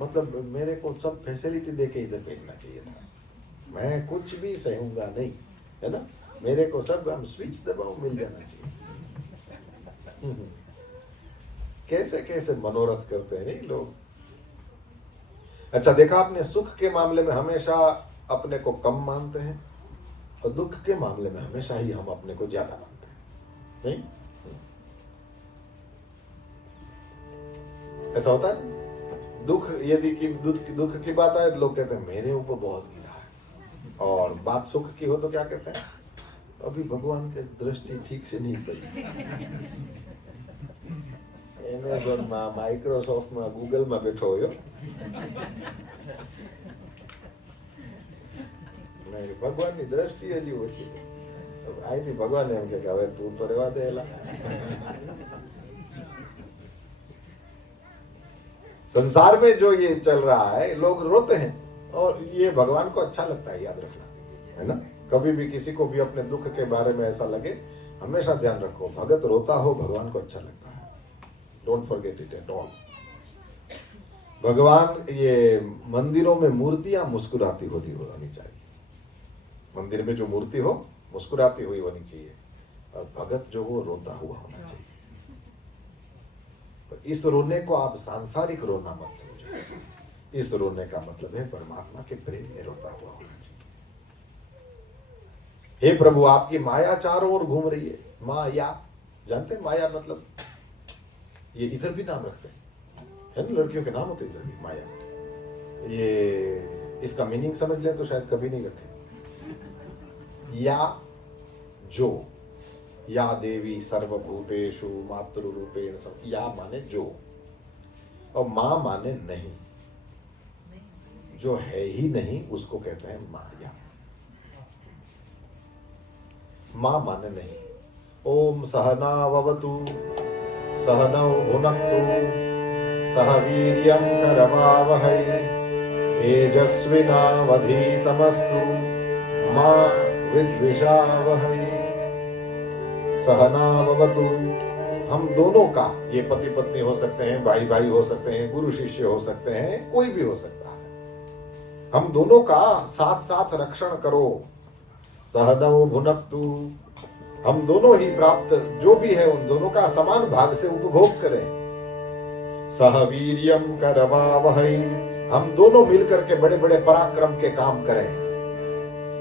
मतलब मेरे को सब फैसिलिटी देके इधर भेजना चाहिए था, मैं कुछ भी सहूंगा नहीं, है ना, मेरे को सब हम स्विच दबाओ मिल जाना चाहिए। कैसे कैसे मनोरथ करते हैं नहीं लोग। अच्छा, देखा आपने, सुख के मामले में हमेशा अपने को कम मानते हैं और दुख के मामले में हमेशा ही हम अपने को ज्यादा मानते हैं, नहीं ऐसा होता है। दुख यदि की दुख की बात आए तो लोग कहते हैं मेरे ऊपर बहुत गिरा है, और बात सुख की हो तो क्या कहते हैं, अभी भगवान की दृष्टि ठीक से नहीं पड़ी। एमेजोन में, माइक्रोसॉफ्ट में, गूगल में बैठो हो, भगवान की दृष्टि हजी ओછી અહીંથી ભગવાન એમ કે હવે તું તો રહેવા દે એલા। संसार में जो ये चल रहा है, लोग रोते हैं और ये भगवान को अच्छा लगता है, याद रखना, है ना। कभी भी किसी को भी अपने दुख के बारे में ऐसा लगे, हमेशा ध्यान रखो, भगत रोता हो भगवान को अच्छा लगता है। Don't forget it at all. भगवान, ये मंदिरों में मूर्तियां मुस्कुराती होती होनी चाहिए। मंदिर में जो मूर्ति हो मुस्कुराती हुई होनी चाहिए, और भगत जो हो रोता हुआ होना चाहिए। पर इस रोने को आप सांसारिक रोना मत समझो। इस रोने का मतलब है परमात्मा के प्रेम में रोता हुआ होना चाहिए। हे प्रभु, आपकी माया चारों ओर घूम रही है। माया, जानते हैं माया मतलब? ये इधर भी नाम रखते हैं, है ना, लड़कियों के नाम होते इधर भी माया। ये इसका मीनिंग समझ लें तो शायद कभी नहीं रखे। या जो, या देवी सर्वभूतेषु मातृरूपेण सब, या माने जो, और मां माने नहीं, जो है ही नहीं उसको कहते हैं माया। मां माने नहीं। ओम सहनाववतु सहनौ भुनक्तु सह वीर्यं करवावहै तेजस्विनावधीतमस्तु मा विद्विषावहै। सहनाववतु, हम दोनों का, ये पति पत्नी हो सकते हैं, भाई भाई हो सकते हैं, गुरु शिष्य हो सकते हैं, कोई भी हो सकता है, हम दोनों का साथ साथ रक्षण करो। सहनौ भुनक्तु, हम दोनों ही प्राप्त जो भी है उन दोनों का समान भाग से उपभोग करें। सह वीर्यम करवावहै, हम दोनों मिलकर के बड़े बड़े पराक्रम के काम करें।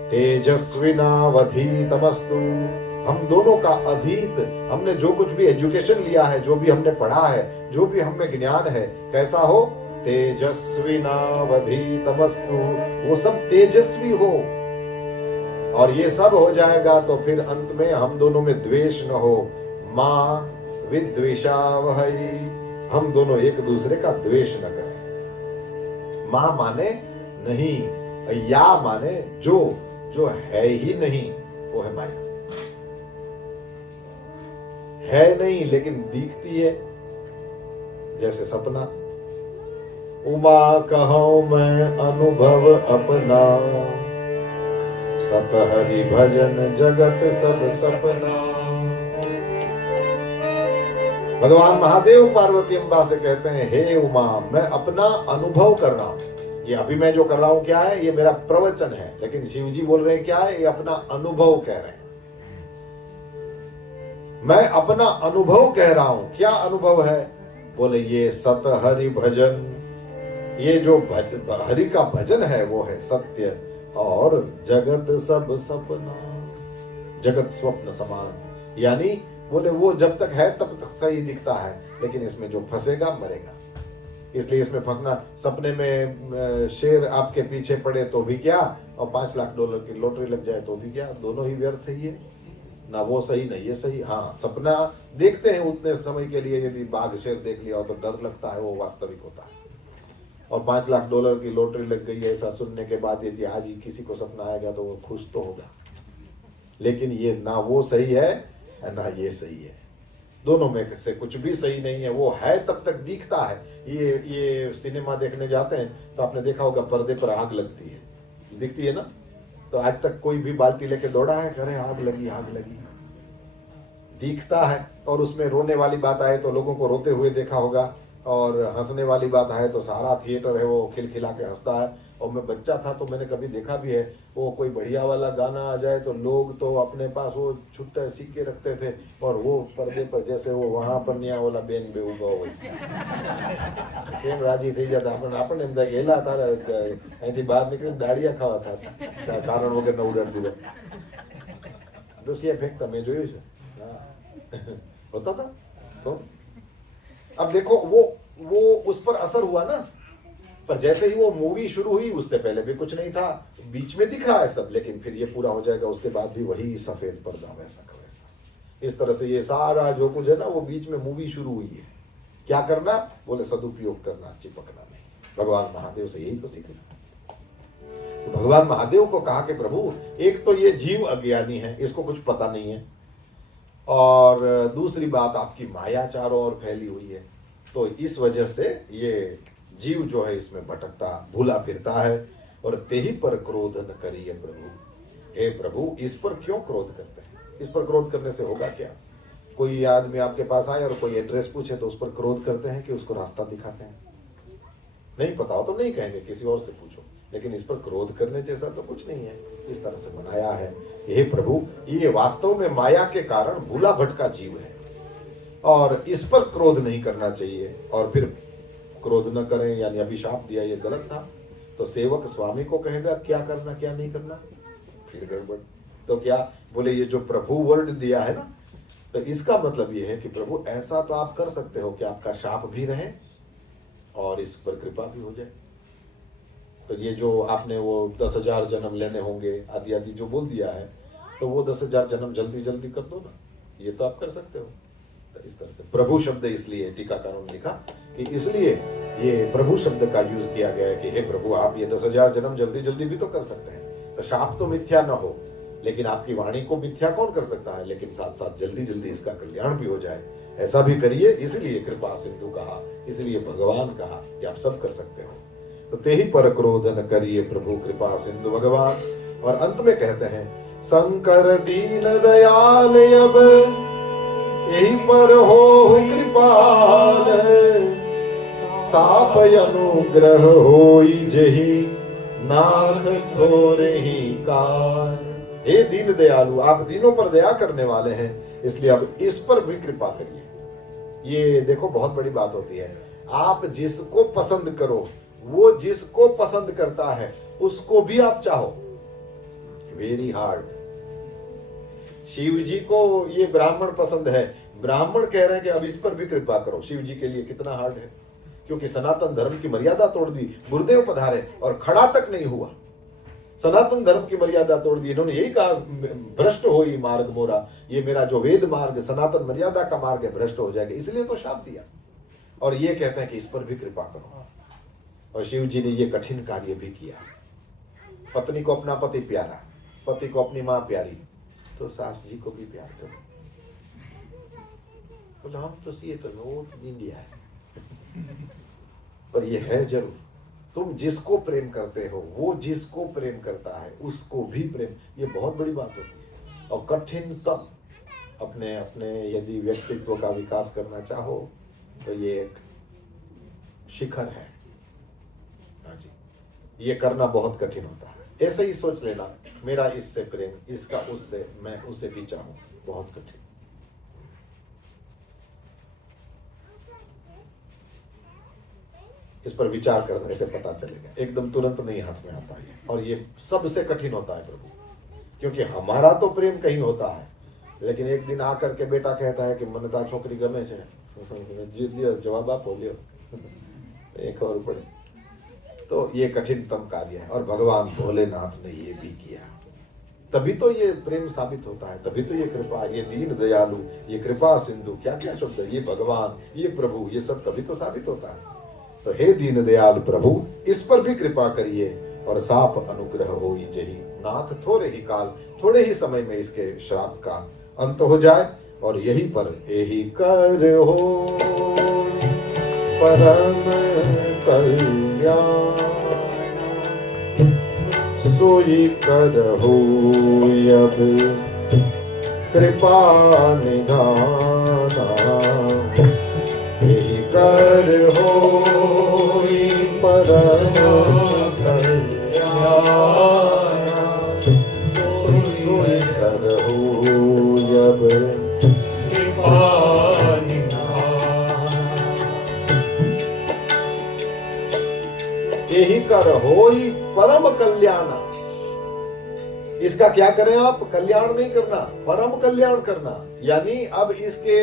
तेजस्विनावधीतमस्तु, हम दोनों का अधीत, हमने जो कुछ भी एजुकेशन लिया है, जो भी हमने पढ़ा है, जो भी हमें ज्ञान है, कैसा हो? तेजस्विनावधीतमस्तु, वो सब तेजस्वी हो। और ये सब हो जाएगा तो फिर अंत में हम दोनों में द्वेष न हो। मां विद्विषावहै, हम दोनों एक दूसरे का द्वेष न करें। मां माने नहीं, या माने जो, जो है ही नहीं वो है माया। है नहीं लेकिन दिखती है, जैसे सपना। उमा कहूं मैं अनुभव अपना, सत हरि भजन जगत सब सपना। भगवान महादेव पार्वती अम्बा से कहते हैं, हे उमा, मैं अपना अनुभव कर रहा हूं। ये अभी मैं जो कर रहा हूं क्या है? ये मेरा प्रवचन है, लेकिन शिव जी बोल रहे हैं क्या है? ये अपना अनुभव कह रहे हैं। मैं अपना अनुभव कह रहा हूं। क्या अनुभव है? बोले ये सत हरि भजन, ये जो हरि का भजन है वो है सत्य, और जगत सब सपना, जगत स्वप्न समान। यानी बोले वो जब तक है तब तक सही दिखता है, लेकिन इसमें जो फंसेगा मरेगा। इसलिए इसमें फंसना, सपने में शेर आपके पीछे पड़े तो भी क्या, और $5 लाख की लॉटरी लग जाए तो भी क्या, दोनों ही व्यर्थ है। ये ना वो सही नहीं ये सही। हाँ, सपना देखते हैं उतने समय के लिए, यदि बाघ शेर देख लिया हो तो डर लगता है, वो वास्तविक होता है। और $5 लाख की लॉटरी लग गई है, ऐसा सुनने के बाद यदि आज ही किसी को सपना आएगा तो वो खुश तो होगा, लेकिन ये ना वो सही है ना ये सही है। दोनों में से कुछ भी सही नहीं है। वो है तब तक दिखता है। ये सिनेमा देखने जाते हैं तो आपने देखा होगा पर्दे पर आग लगती है, दिखती है ना। तो आज तक कोई भी बाल्टी लेके दौड़ा है, करे आग लगी आग लगी, दिखता है। और उसमें रोने वाली बात आए तो लोगों को रोते हुए देखा होगा, और हंसने वाली बात है तो सारा थिएटर है वो खिलखिला के हंसता है। और मैं बच्चा था तो मैंने कभी देखा भी है, वो कोई बढ़िया वाला गाना आ जाए तो लोग तो अपने पास वो छुट्टा सीख के रखते थे, और वो पर्दे पर जैसे वो वहां पर न्या वाला बेन बे उगा हो કેમ રાજી થઈ જતા આપણને એમ થાય કે એલા તારે અહીંથી બહાર નીકળી દાડિયા ખાવા था કારણ વગર ન ઉડાડી દીધો દસિયા ફેંકતા મેં જોયું છે। होता था। तो अब देखो वो उस पर असर हुआ ना। पर जैसे ही वो मूवी शुरू हुई, उससे पहले भी कुछ नहीं था, बीच में दिख रहा है सब, लेकिन फिर ये पूरा हो जाएगा, उसके बाद भी वही सफेद पर्दा वैसा का वैसा। इस तरह से ये सारा जो कुछ है ना, वो बीच में मूवी शुरू हुई है। क्या करना? बोले सदुपयोग करना, चिपकना नहीं। भगवान महादेव से यही तो सीखना। तो भगवान महादेव को कहा कि प्रभु, एक तो ये जीव अज्ञानी है, इसको कुछ पता नहीं है, और दूसरी बात आपकी माया चारों ओर फैली हुई है, तो इस वजह से ये जीव जो है इसमें भटकता भूला फिरता है। और तेही पर क्रोध न करिए प्रभु। हे प्रभु, इस पर क्यों क्रोध करते हैं? इस पर क्रोध करने से होगा क्या? कोई आदमी आपके पास आए और कोई एड्रेस पूछे तो उस पर क्रोध करते हैं कि उसको रास्ता दिखाते हैं? नहीं पता हो तो नहीं कहेंगे, किसी और से पूछो। लेकिन इस पर क्रोध करने जैसा तो कुछ नहीं है। इस तरह से बनाया है। हे प्रभु, ये वास्तव में माया के कारण भूला भटका जीव है और इस पर क्रोध नहीं करना चाहिए। और फिर क्रोध न करें यानी अभिशाप दिया, ये गलत था। तो सेवक स्वामी को कहेगा क्या करना क्या नहीं करना, फिर गड़बड़। तो क्या बोले, ये जो प्रभु वर्ड दिया है ना, तो इसका मतलब ये है कि प्रभु ऐसा तो आप कर सकते हो कि आपका शाप भी रहे और इस पर कृपा भी हो जाए। तो ये जो आपने वो 10,000 जन्म लेने होंगे आदि आदि जो बोल दिया है, तो वो 10,000 जन्म जल्दी जल्दी कर दो ना, ये तो आप कर सकते हो। तो इस तरह से प्रभु शब्द इसलिए टीकाकारों ने लिखा कि इसलिए ये प्रभु शब्द का यूज किया गया है कि हे प्रभु, आप ये 10,000 जन्म जल्दी जल्दी भी तो कर सकते हैं। तो शाप तो मिथ्या न हो, लेकिन आपकी वाणी को मिथ्या कौन कर सकता है? लेकिन साथ साथ जल्दी जल्दी इसका कल्याण भी हो जाए, ऐसा भी करिए। इसलिए कृपा सिंधु कहा, इसलिए भगवान कहा कि आप सब कर सकते हो। तो तेही पर क्रोध न करिए प्रभु कृपा सिंधु भगवान। और अंत में कहते हैं, शंकर दीन दयाल अब यही पर हो कृपाल, साप अनुग्रह होई जही नाथ थोरे ही काल। हे दीन दयालु, आप दीनों पर दया करने वाले हैं, इसलिए अब इस पर भी कृपा करिए। ये देखो बहुत बड़ी बात होती है। आप जिसको पसंद करो, वो जिसको पसंद करता है उसको भी आप चाहो, वेरी हार्ड। शिव जी को ये ब्राह्मण पसंद है, ब्राह्मण कह रहे हैं कि अब इस पर भी कृपा करो। शिव जी के लिए कितना हार्ड है, क्योंकि सनातन धर्म की मर्यादा तोड़ दी, गुरुदेव पधारे और खड़ा तक नहीं हुआ। सनातन धर्म की मर्यादा तोड़ दी। इन्होंने यही कहा, भ्रष्ट हो ही मार्ग मोरा, ये मेरा जो वेद मार्ग सनातन मर्यादा का मार्ग है, भ्रष्ट हो जाएगा, इसलिए तो शाप दिया। और ये कहते हैं कि इस पर भी कृपा करो। और शिव जी ने ये कठिन कार्य भी किया। पत्नी को अपना पति प्यारा, पति को अपनी माँ प्यारी, तो सास जी को भी प्यार करो। बोले हम तो सी तो नॉर्थ इंडिया है, पर ये है जरूर, तुम जिसको प्रेम करते हो वो जिसको प्रेम करता है उसको भी प्रेम, ये बहुत बड़ी बात होती है। और कठिनतम अपने अपने यदि व्यक्तित्व का विकास करना चाहो तो ये एक शिखर है। हाँ जी, ये करना बहुत कठिन होता है। ऐसे ही सोच लेना, मेरा इससे प्रेम, इसका उससे, मैं उसे भी चाहूं, बहुत कठिन। इस पर विचार करने से पता चलेगा, एकदम तुरंत नहीं हाथ में आता है। और ये सबसे कठिन होता है प्रभु, क्योंकि हमारा तो प्रेम कहीं होता है, लेकिन एक दिन आकर के बेटा कहता है कि मनता छोकरी गमे से, जवाब आप बोलियो एक और पड़े। तो ये कठिनतम कार्य है, और भगवान भोलेनाथ ने ये भी किया। तभी तो ये प्रेम साबित होता है, तभी तो ये कृपा, ये दीन दयालु, ये कृपा सिंधु, क्या क्या शब्द है, ये भगवान, ये प्रभु, ये सब तभी तो साबित होता है। तो हे दीन दयाल प्रभु, इस पर भी कृपा करिए और साप अनुग्रह होई जही नाथ थोड़े ही काल, थोड़े ही समय में इसके श्राप का अंत हो जाए। और यही पर यही कर हो परम कल्याण, सोई कर हो अब कृपा निधाना, यही कर हो परम कल्याण, सोई कर हो अब यही कर होई परम कल्याण। इसका क्या करें आप? कल्याण नहीं करना, परम कल्याण करना। यानी अब इसके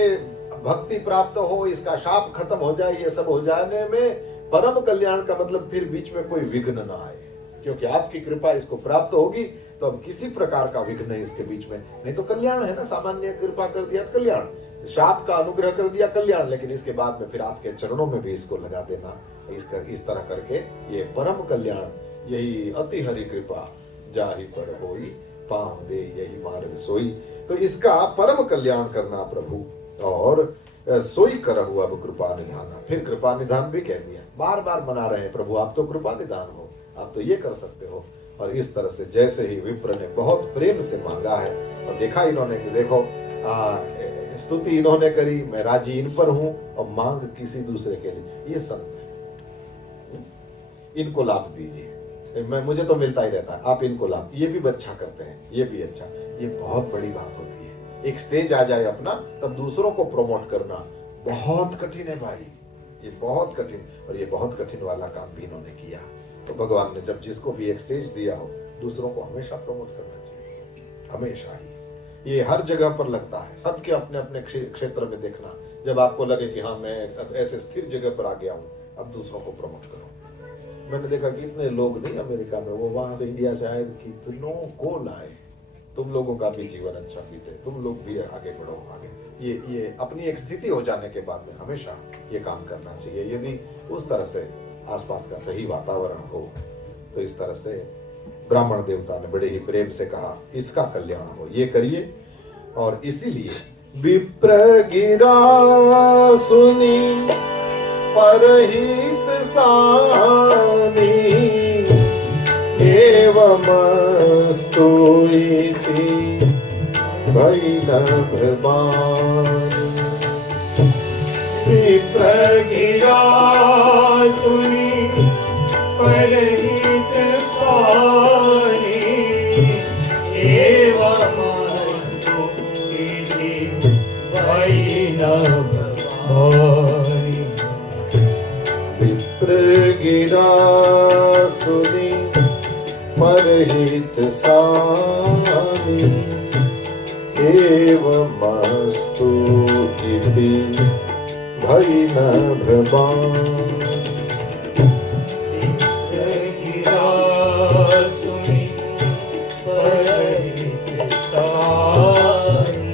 भक्ति प्राप्त हो, इसका शाप खत्म हो जाए, ये सब हो जाने में परम कल्याण का मतलब फिर बीच में कोई विघ्न ना आए, क्योंकि आपकी कृपा इसको प्राप्त होगी तो अब किसी प्रकार का विघ्न है इसके बीच में। नहीं तो कल्याण है ना, सामान्य कृपा कर दिया कल्याण, शाप का अनुग्रह कर दिया कल्याण, लेकिन इसके बाद में फिर आपके चरणों में भी इसको लगा देना। इस तरह करके ये परम कल्याण, यही अति हरि कृपा जाहि पर होई, पाँव दे यही मार्ग सोई। तो इसका परम कल्याण करना प्रभु, और सोई करहु अब कृपा निधाना। फिर कृपा निधान भी कह दिया, बार बार मना रहे हैं प्रभु आप तो कृपा निधान हो, आप तो ये कर सकते हो। और इस तरह से जैसे ही विप्र ने बहुत प्रेम से मांगा है और देखा इन्होंने कि देखो स्तुति इन्होंने करी, मैं राजी इन पर हूं और मांग किसी दूसरे के लिए, ये संत है, इनको लाभ दीजिए। मुझे तो मिलता ही रहता है, आप इनको लाभ, ये भी अच्छा करते हैं, ये भी अच्छा, ये बहुत बड़ी बात होती है। एक स्टेज आ जाए अपना, तब दूसरों को प्रमोट करना बहुत कठिन है भाई, ये बहुत कठिन, और ये बहुत कठिन वाला काम भी इन्होंने किया। तो भगवान ने जब जिसको भी एक स्टेज दिया हो, दूसरों को हमेशा प्रमोट करना चाहिए, हमेशा ही। ये हर जगह पर लगता है, सबके अपने अपने क्षेत्र में देखना, जब आपको लगे कि हाँ मैं अब ऐसे स्थिर जगह पर आ गया हूँ, अब दूसरों को प्रमोट करो। मैंने देखा कि इतने लोग नहीं अमेरिका में, वो वहां से इंडिया से आए, कितनों को लाए। तुम लोगों का भी जीवन अच्छा बीते, तुम लोग भी आगे बढ़ो, आगे। ये अपनी एक स्थिति हो जाने के बाद में हमेशा ये काम करना चाहिए। यदि उस तरह से आसपास का सही वातावरण हो, तो इस तरह से ब्राह्मण देवता ने बड़े ही प्रेम से कहा इसका कल्याण हो, ये करिए। और इसीलिए विप्र गिरा सुनी परहित सानी, एवमस्तु इति वैनभवानि। विप्र गिरा सुनी परहित सानी, एवमस्तु इति वैनभवानि। विप्र गिरा सुनी परहित सानी, एवमस्तु इति वैनभवानि। गिरा सुनी परहित सानी,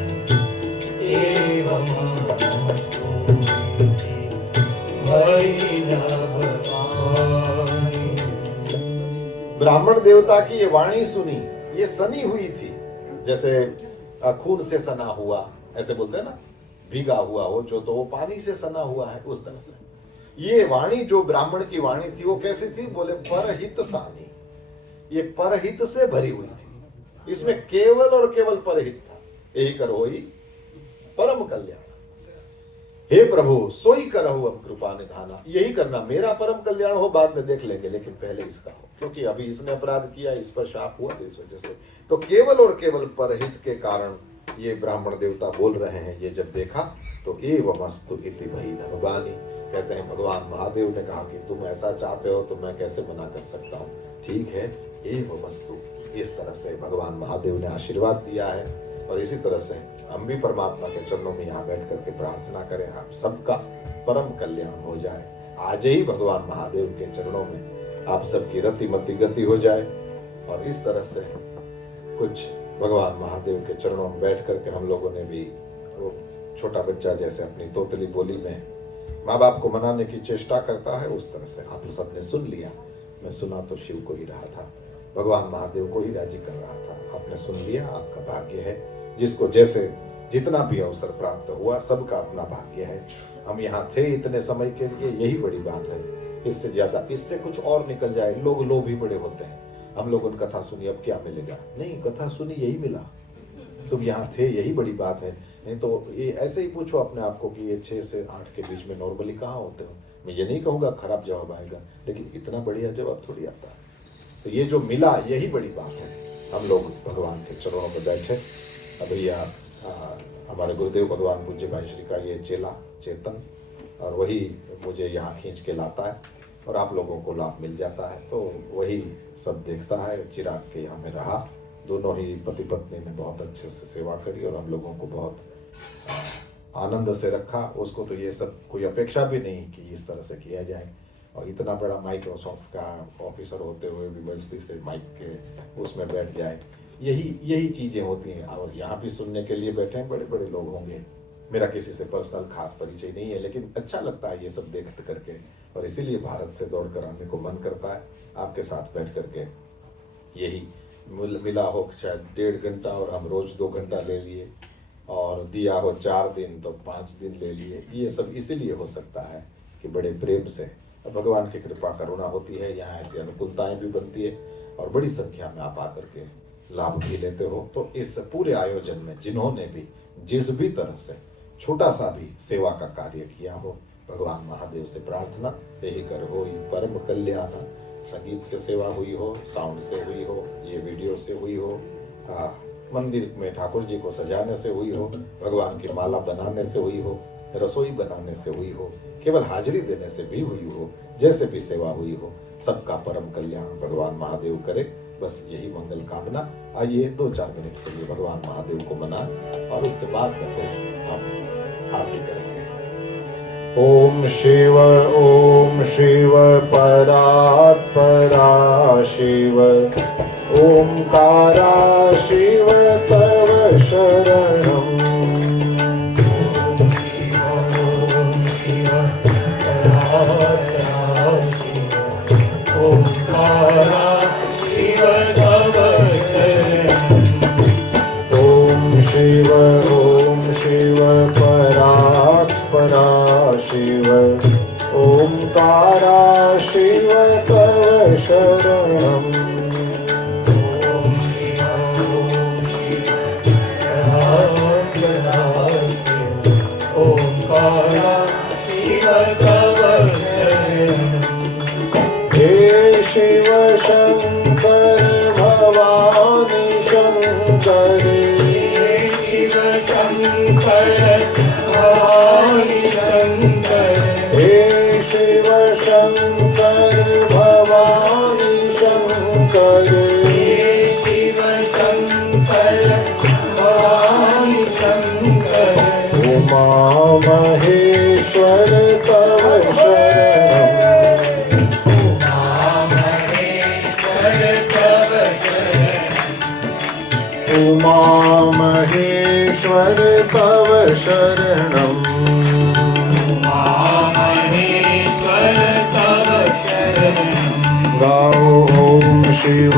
एवमस्तु इति वैनभवानि। ब्राह्मण देवता की ये वाणी सुनी, ये सनी हुई थी, जैसे खून से सना हुआ, ऐसे बोलते हैं ना, भीगा हुआ हो जो, तो वो पानी से सना हुआ है, उस तरह से ये वाणी जो ब्राह्मण की वाणी थी वो कैसी थी, बोले परहित सानी, ये परहित से भरी हुई थी, इसमें केवल और केवल परहित था। यही करो ही परम कल्याण, हे प्रभु सोई करहु अब कृपा निधाना, यही करना, मेरा परम कल्याण हो बाद में देख लेंगे, लेकिन पहले इसका हो, क्योंकि अभी इसने अपराध किया, इस पर शाप हुआ, तो इस वजह से तो केवल और केवल परहित के कारण ये ब्राह्मण देवता बोल रहे हैं। ये जब देखा तो एवमस्तु इति वैनभवानि, कहते हैं भगवान महादेव ने कहा कि तुम ऐसा चाहते हो तो मैं कैसे मना कर सकता हूँ, ठीक है एवमस्तु। इस तरह से भगवान महादेव ने आशीर्वाद दिया है, और इसी तरह से हम भी परमात्मा के चरणों में यहाँ बैठ करके प्रार्थना करें, आप सबका परम कल्याण हो जाए। आज ही भगवान महादेव के चरणों में आप सबकी रति मति गति हो जाए, और इस तरह से कुछ भगवान महादेव के चरणों में बैठ करके हम लोगों ने भी वो छोटा बच्चा जैसे अपनी तोतली बोली में माँ बाप को मनाने की चेष्टा करता है, उस तरह से आप सबने सुन लिया। मैं सुना तो शिव को ही रहा था, भगवान महादेव को ही राजी कर रहा था, आपने सुन लिया, आपका भाग्य है। जिसको जैसे जितना भी अवसर प्राप्त हुआ, सबका अपना भाग्य है। हम यहाँ थे इतने समय के लिए, यही बड़ी बात है। इससे ज्यादा, इससे कुछ और निकल जाए, लोग लोभी बड़े होते हैं, हम लोगों ने कथा सुनी अब क्या मिलेगा, नहीं कथा सुनी यही मिला, तुम यहाँ थे यही बड़ी बात है। नहीं तो ये ऐसे ही पूछो अपने आप को कि ये 6 से 8 के बीच में नॉर्मली कहाँ होते हो। मैं ये नहीं कहूँगा खराब जवाब आएगा, लेकिन इतना बढ़िया जवाब थोड़ी आता है। तो ये जो मिला यही बड़ी बात है। हम लोग भगवान के चरणों में बैठे, अभी हमारे गुरुदेव भगवान पूज्य भाई श्री का ये चेला चेतन, और वही मुझे यहाँ खींच के लाता है और आप लोगों को लाभ मिल जाता है। तो वही सब देखता है। चिराग के यहाँ में रहा, दोनों ही पति पत्नी ने बहुत अच्छे से सेवा करी और हम लोगों को बहुत आनंद से रखा। उसको तो ये सब कोई अपेक्षा भी नहीं कि इस तरह से किया जाए, और इतना बड़ा माइक्रोसॉफ्ट का ऑफिसर होते हुए भी बस्ती से माइक के उसमें बैठ जाए, यही चीज़ें होती हैं। और यहाँ भी सुनने के लिए बैठे हैं, बड़े बड़े लोग होंगे। मेरा किसी से पर्सनल खास परिचय नहीं है, लेकिन अच्छा लगता है ये सब देख करके, और इसीलिए भारत से दौड़ कर आने को मन करता है आपके साथ बैठ करके। यही मिला हो शायद 1.5 घंटा, और हम रोज 2 घंटा ले लिए, और दिया हो 4 दिन तो 5 दिन ले लिए। ये सब इसीलिए हो सकता है कि बड़े प्रेम से भगवान की कृपा करुणा होती है, यहाँ ऐसी अनुकूलताएं भी बनती है और बड़ी संख्या में आप आकर के लाभ भी लेते हो। तो इस पूरे आयोजन में जिन्होंने भी जिस भी तरह से छोटा सा भी सेवा का कार्य किया हो, भगवान महादेव से प्रार्थना यही कर हो परम कल्याण। संगीत से सेवा हुई हो, साउंड से हुई हो, ये वीडियो से हुई हो, मंदिर में ठाकुर जी को सजाने से हुई हो, भगवान की माला बनाने से हुई हो, रसोई बनाने से हुई हो, केवल हाजिरी देने से भी हुई हो, जैसे भी सेवा हुई हो, सबका परम कल्याण भगवान महादेव करे। बस यही मंगल कामना। आइए 2-4 मिनट के लिए भगवान महादेव को मनाएं और उसके बाद में फिर हम आरती करेंगे। ओम शिव परात्परा शिव, ओंकारा शिव तव शरणम्। ओम शिव परात्परा शिव, ओंकारा शिव तव शरणम्। ओंकारा शिव तव शरणम्। हे शिव शंकर भवानी शंकर, शंकर भवानी शंकर, हे शिव शंकर भवानी शंकर, हे शिव शंकर भवानी शंकर। उमा महेश्वर तव शरणम्। उमा महेश्वर तव शरणम्। उमा महेश्वर तव शरणम्। गाओ ओम शिव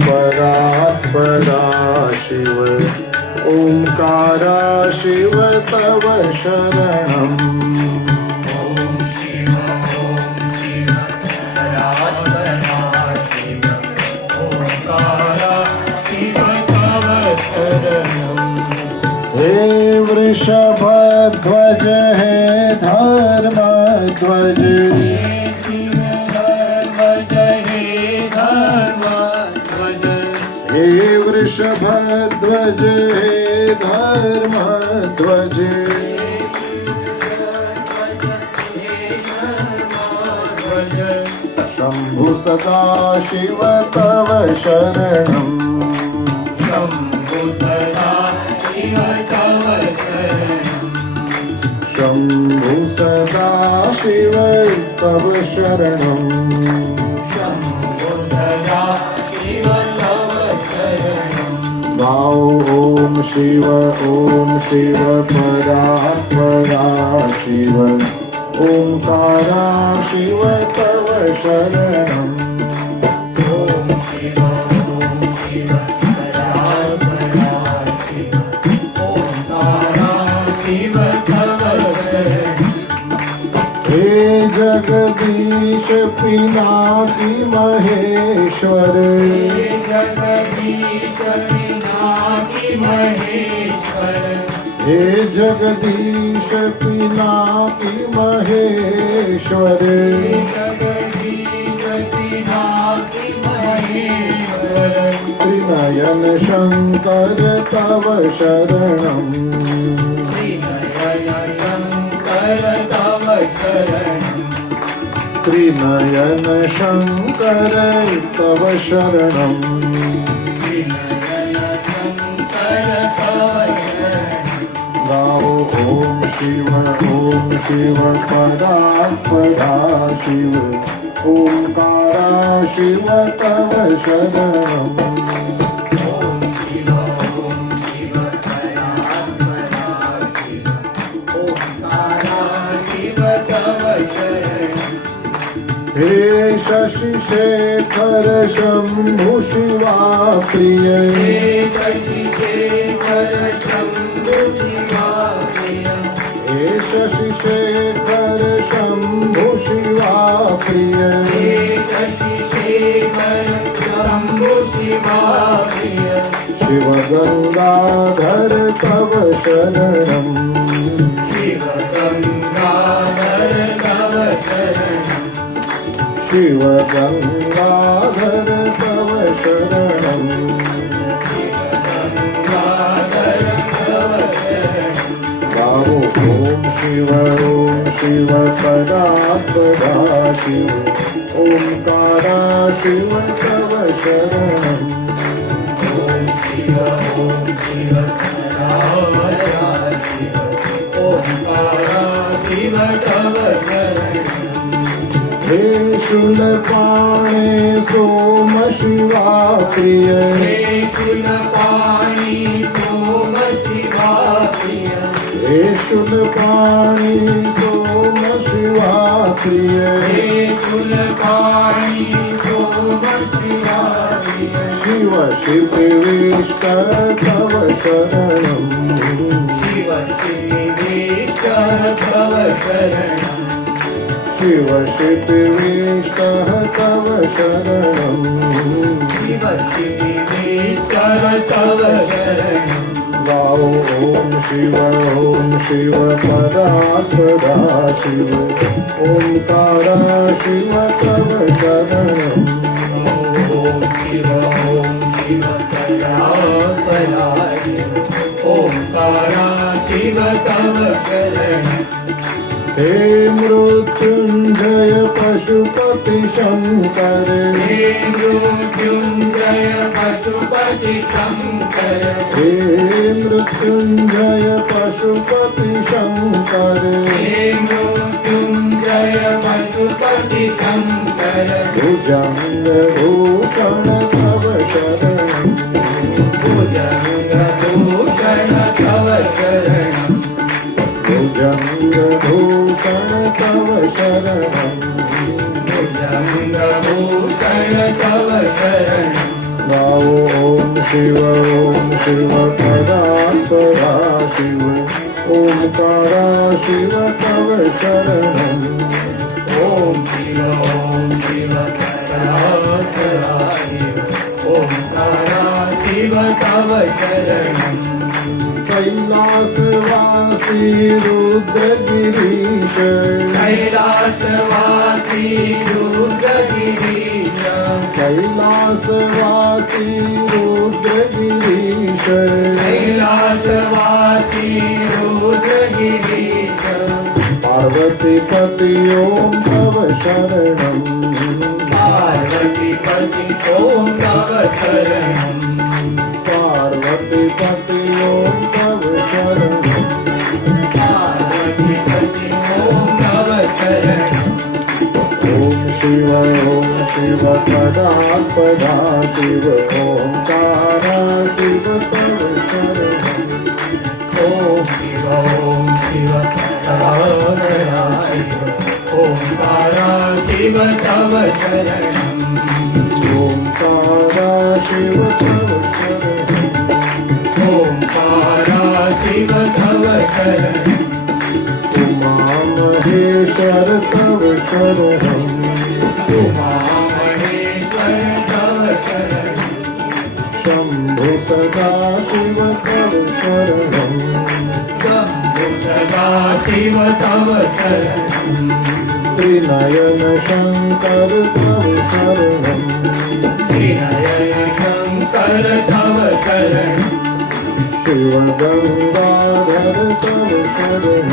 परात्परा शिव, ओंकारा शिव तव शरणम्। ओम शिव परात्परा शिव, ओंकारा शिव तव शरणम्। हे वृषभध्वज हे धर्मध्वज, हे शिव ध्वज हे धर्मध्वज, हे वृषभध्वज हे धर्मध्वज, शंभु सदा शिव तव शरणम्। शंभु सदा शिव तव शरणम्। शंभु सदा शिव तव शरणम्। शंभु सदा शिव तव शरणम्। गाओ ओम शिव परात्परा शिव, ओंकारा शिव तव शरणम्। ओम शिव परात्परा शिव, ओंकारा शिव तव शरणम्। हे जगदीश पिनाकी महेश्वर, हे जगदीश पिनाकी महेश्वर, हे जगदीश पिनाकी महेश्वर, जगदीश पिनाकी महेश्वर। त्रिनयन शंकर तव शरणम्। त्रिनयन शंकर तव शरणम्। त्रिनयन शंकर तव शरणम्। त्रिनयन शंकर तव शरणम्। गाओ ओम शिव परात्परा शिव, ओंकारा शिव तव शरणम्। ओम शिव परात्परा शिव, ओंकारा शिव तव शरणम्। हे शशि शेखर शंभु शिवा प्रिय, हे शशि शेखर शंभु शिवा प्रिय, हे शशि शेखर शंभु शिवा प्रिय हे शशि शेखर शंभु शिवा प्रिय शिव गंगाधर तव शरणं शिव गंगाधर तव शरणं शिव गंगाधर तव शरणं गंगाधर तव शरणं गावो ओम शिव परात्परा शिव ओंकारा शिव तव शरणं ओम शिव परात्परा शिव ओंकारा शिव तव शरणं हे शूलपाणे सोम शिवा प्रिय हे शूलपाणि सोम शिवा प्रिय हे शूलपाणे सोम शिवा प्रिय हे शूलपाणि सोम शिवा प्रिय शिव शिविष्ट तव शरणं शिव शिवेष्ट तव शरणं शिव शिविष्ट तव शरणं शिव शिवेष्ट तव शरणं गाओ ओम शिव परात्परा शिव ओंकारा शिव तव शरणं ओम शिव परात्परा शिव ओंकारा शिव तव शरणं हे मृत्युंजय पशुपति शंकर हे मृत्युंजय पशुपति शंकर हे मृत्युंजय पशुपति शंकर हे मृत्युंजय पशुपति शंकर भुजंग भूषण तव शरणं भुजंगभूषण तव शरणं भुजंग भूषण तव शरणं भुजंगभूषण तव शरणं गाओ ओम शिव परात्परा शिव ओंकारा शिव तव शरणं ओम शिव परात्परा शिव ओंकारा शिव तव शरणं कैलासवासी रुद्रगिरीश कैलासवासी रुद्रगिरीश कैलासवासी रुद्रगिरीश कैलासवासी रुद्रगिरीश पार्वती पति ओम तव शरणं पार्वतीपति ओम तव शरणं पार्वती पति ओम तव शरणं पार्वतीपति ओम तव शरणं ओम शिव परात्परा शिव ओंकारा शिव तव शरणं ओम शिव परात्परा शिव ओंकारा शिव तव शरणं ओंकारा शिव तव शरणं ओंकारा शिव तव शरणं उमा महेश्वर तव शरणं उमा महेश्वर तव शरणं शंभु सदा शिव तव शरणं शंभु सदा शिव तव शरणं त्रिनयन शंकर तव शरणं विनय शंकर तव शरणं शिव गंगाधर तव शरणं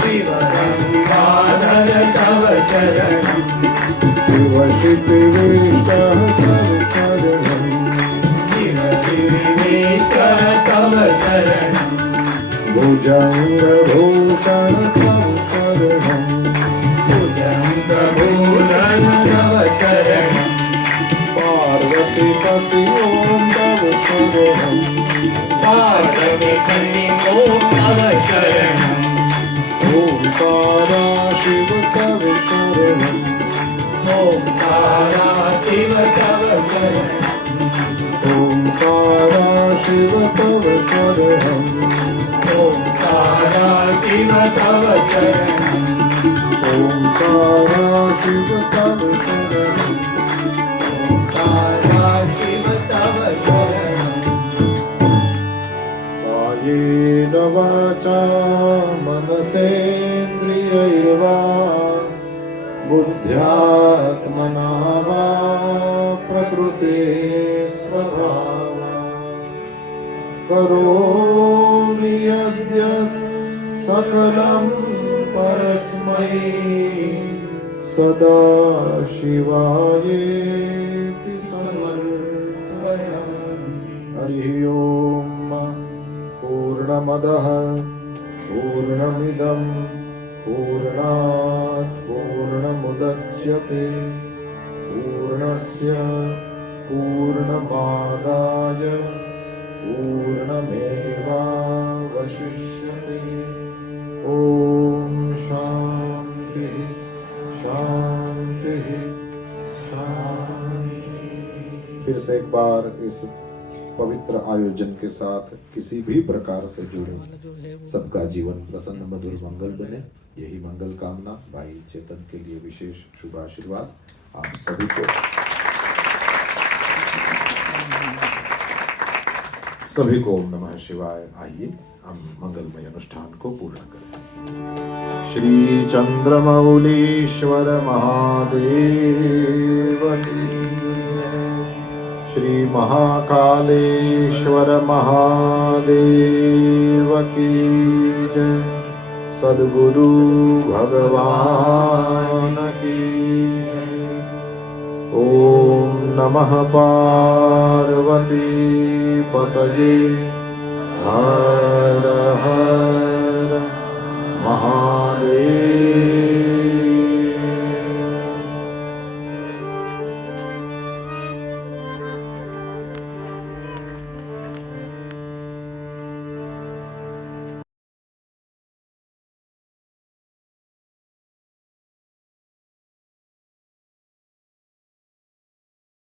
शिव गंगाधर तव शरणं शिव शिविष्ट तव शरणं शिव शिवेष्ट तव शरणं भुजंग भूषण तव शरणं भुजंगभूषण तव शरणं पार्वती पति ओम तव शरणं पार्वतीपति ओम तव शरणं ओंकारा शिव तव शरणं ओंकारा शिव तव शरणं ओंकारा शिव तव शरणं ओंकारा शिव तव शरणं ओंकारा शिव तव शरणं ओंकारा शिव तव शरणं कायेन वाचा मनसेन्द्रियैर्वा बुद्ध्यात्मना वा प्रकृते स्वभावात् करोमि यद्यत् सकलं परस्मै सदा शिवायेति समर्पयामि। हरि ओम। पूर्णमदः पूर्णमिदं पूर्णात् पूर्णमुदच्यते पूर्णस्य पूर्णमादाय पूर्णमेवावशिष्यते। ओम शांति शांति शांति। फिर से एक बार इस पवित्र आयोजन के साथ किसी भी प्रकार से जुड़े सबका जीवन प्रसन्न मधुर मंगल बने, यही मंगल कामना। भाई चेतन के लिए विशेष शुभ आशीर्वाद आप सभी को। सभी को ओम नमः शिवाय। आइए हम मंगलमय अनुष्ठान को पूर्ण करें। श्री चंद्रमौलीश्वर महादेव की जय। श्री महाकालेश्वर महादेव की जय। सद्गुरु भगवान की जय। ओम नमः पार्वती पतये हर हर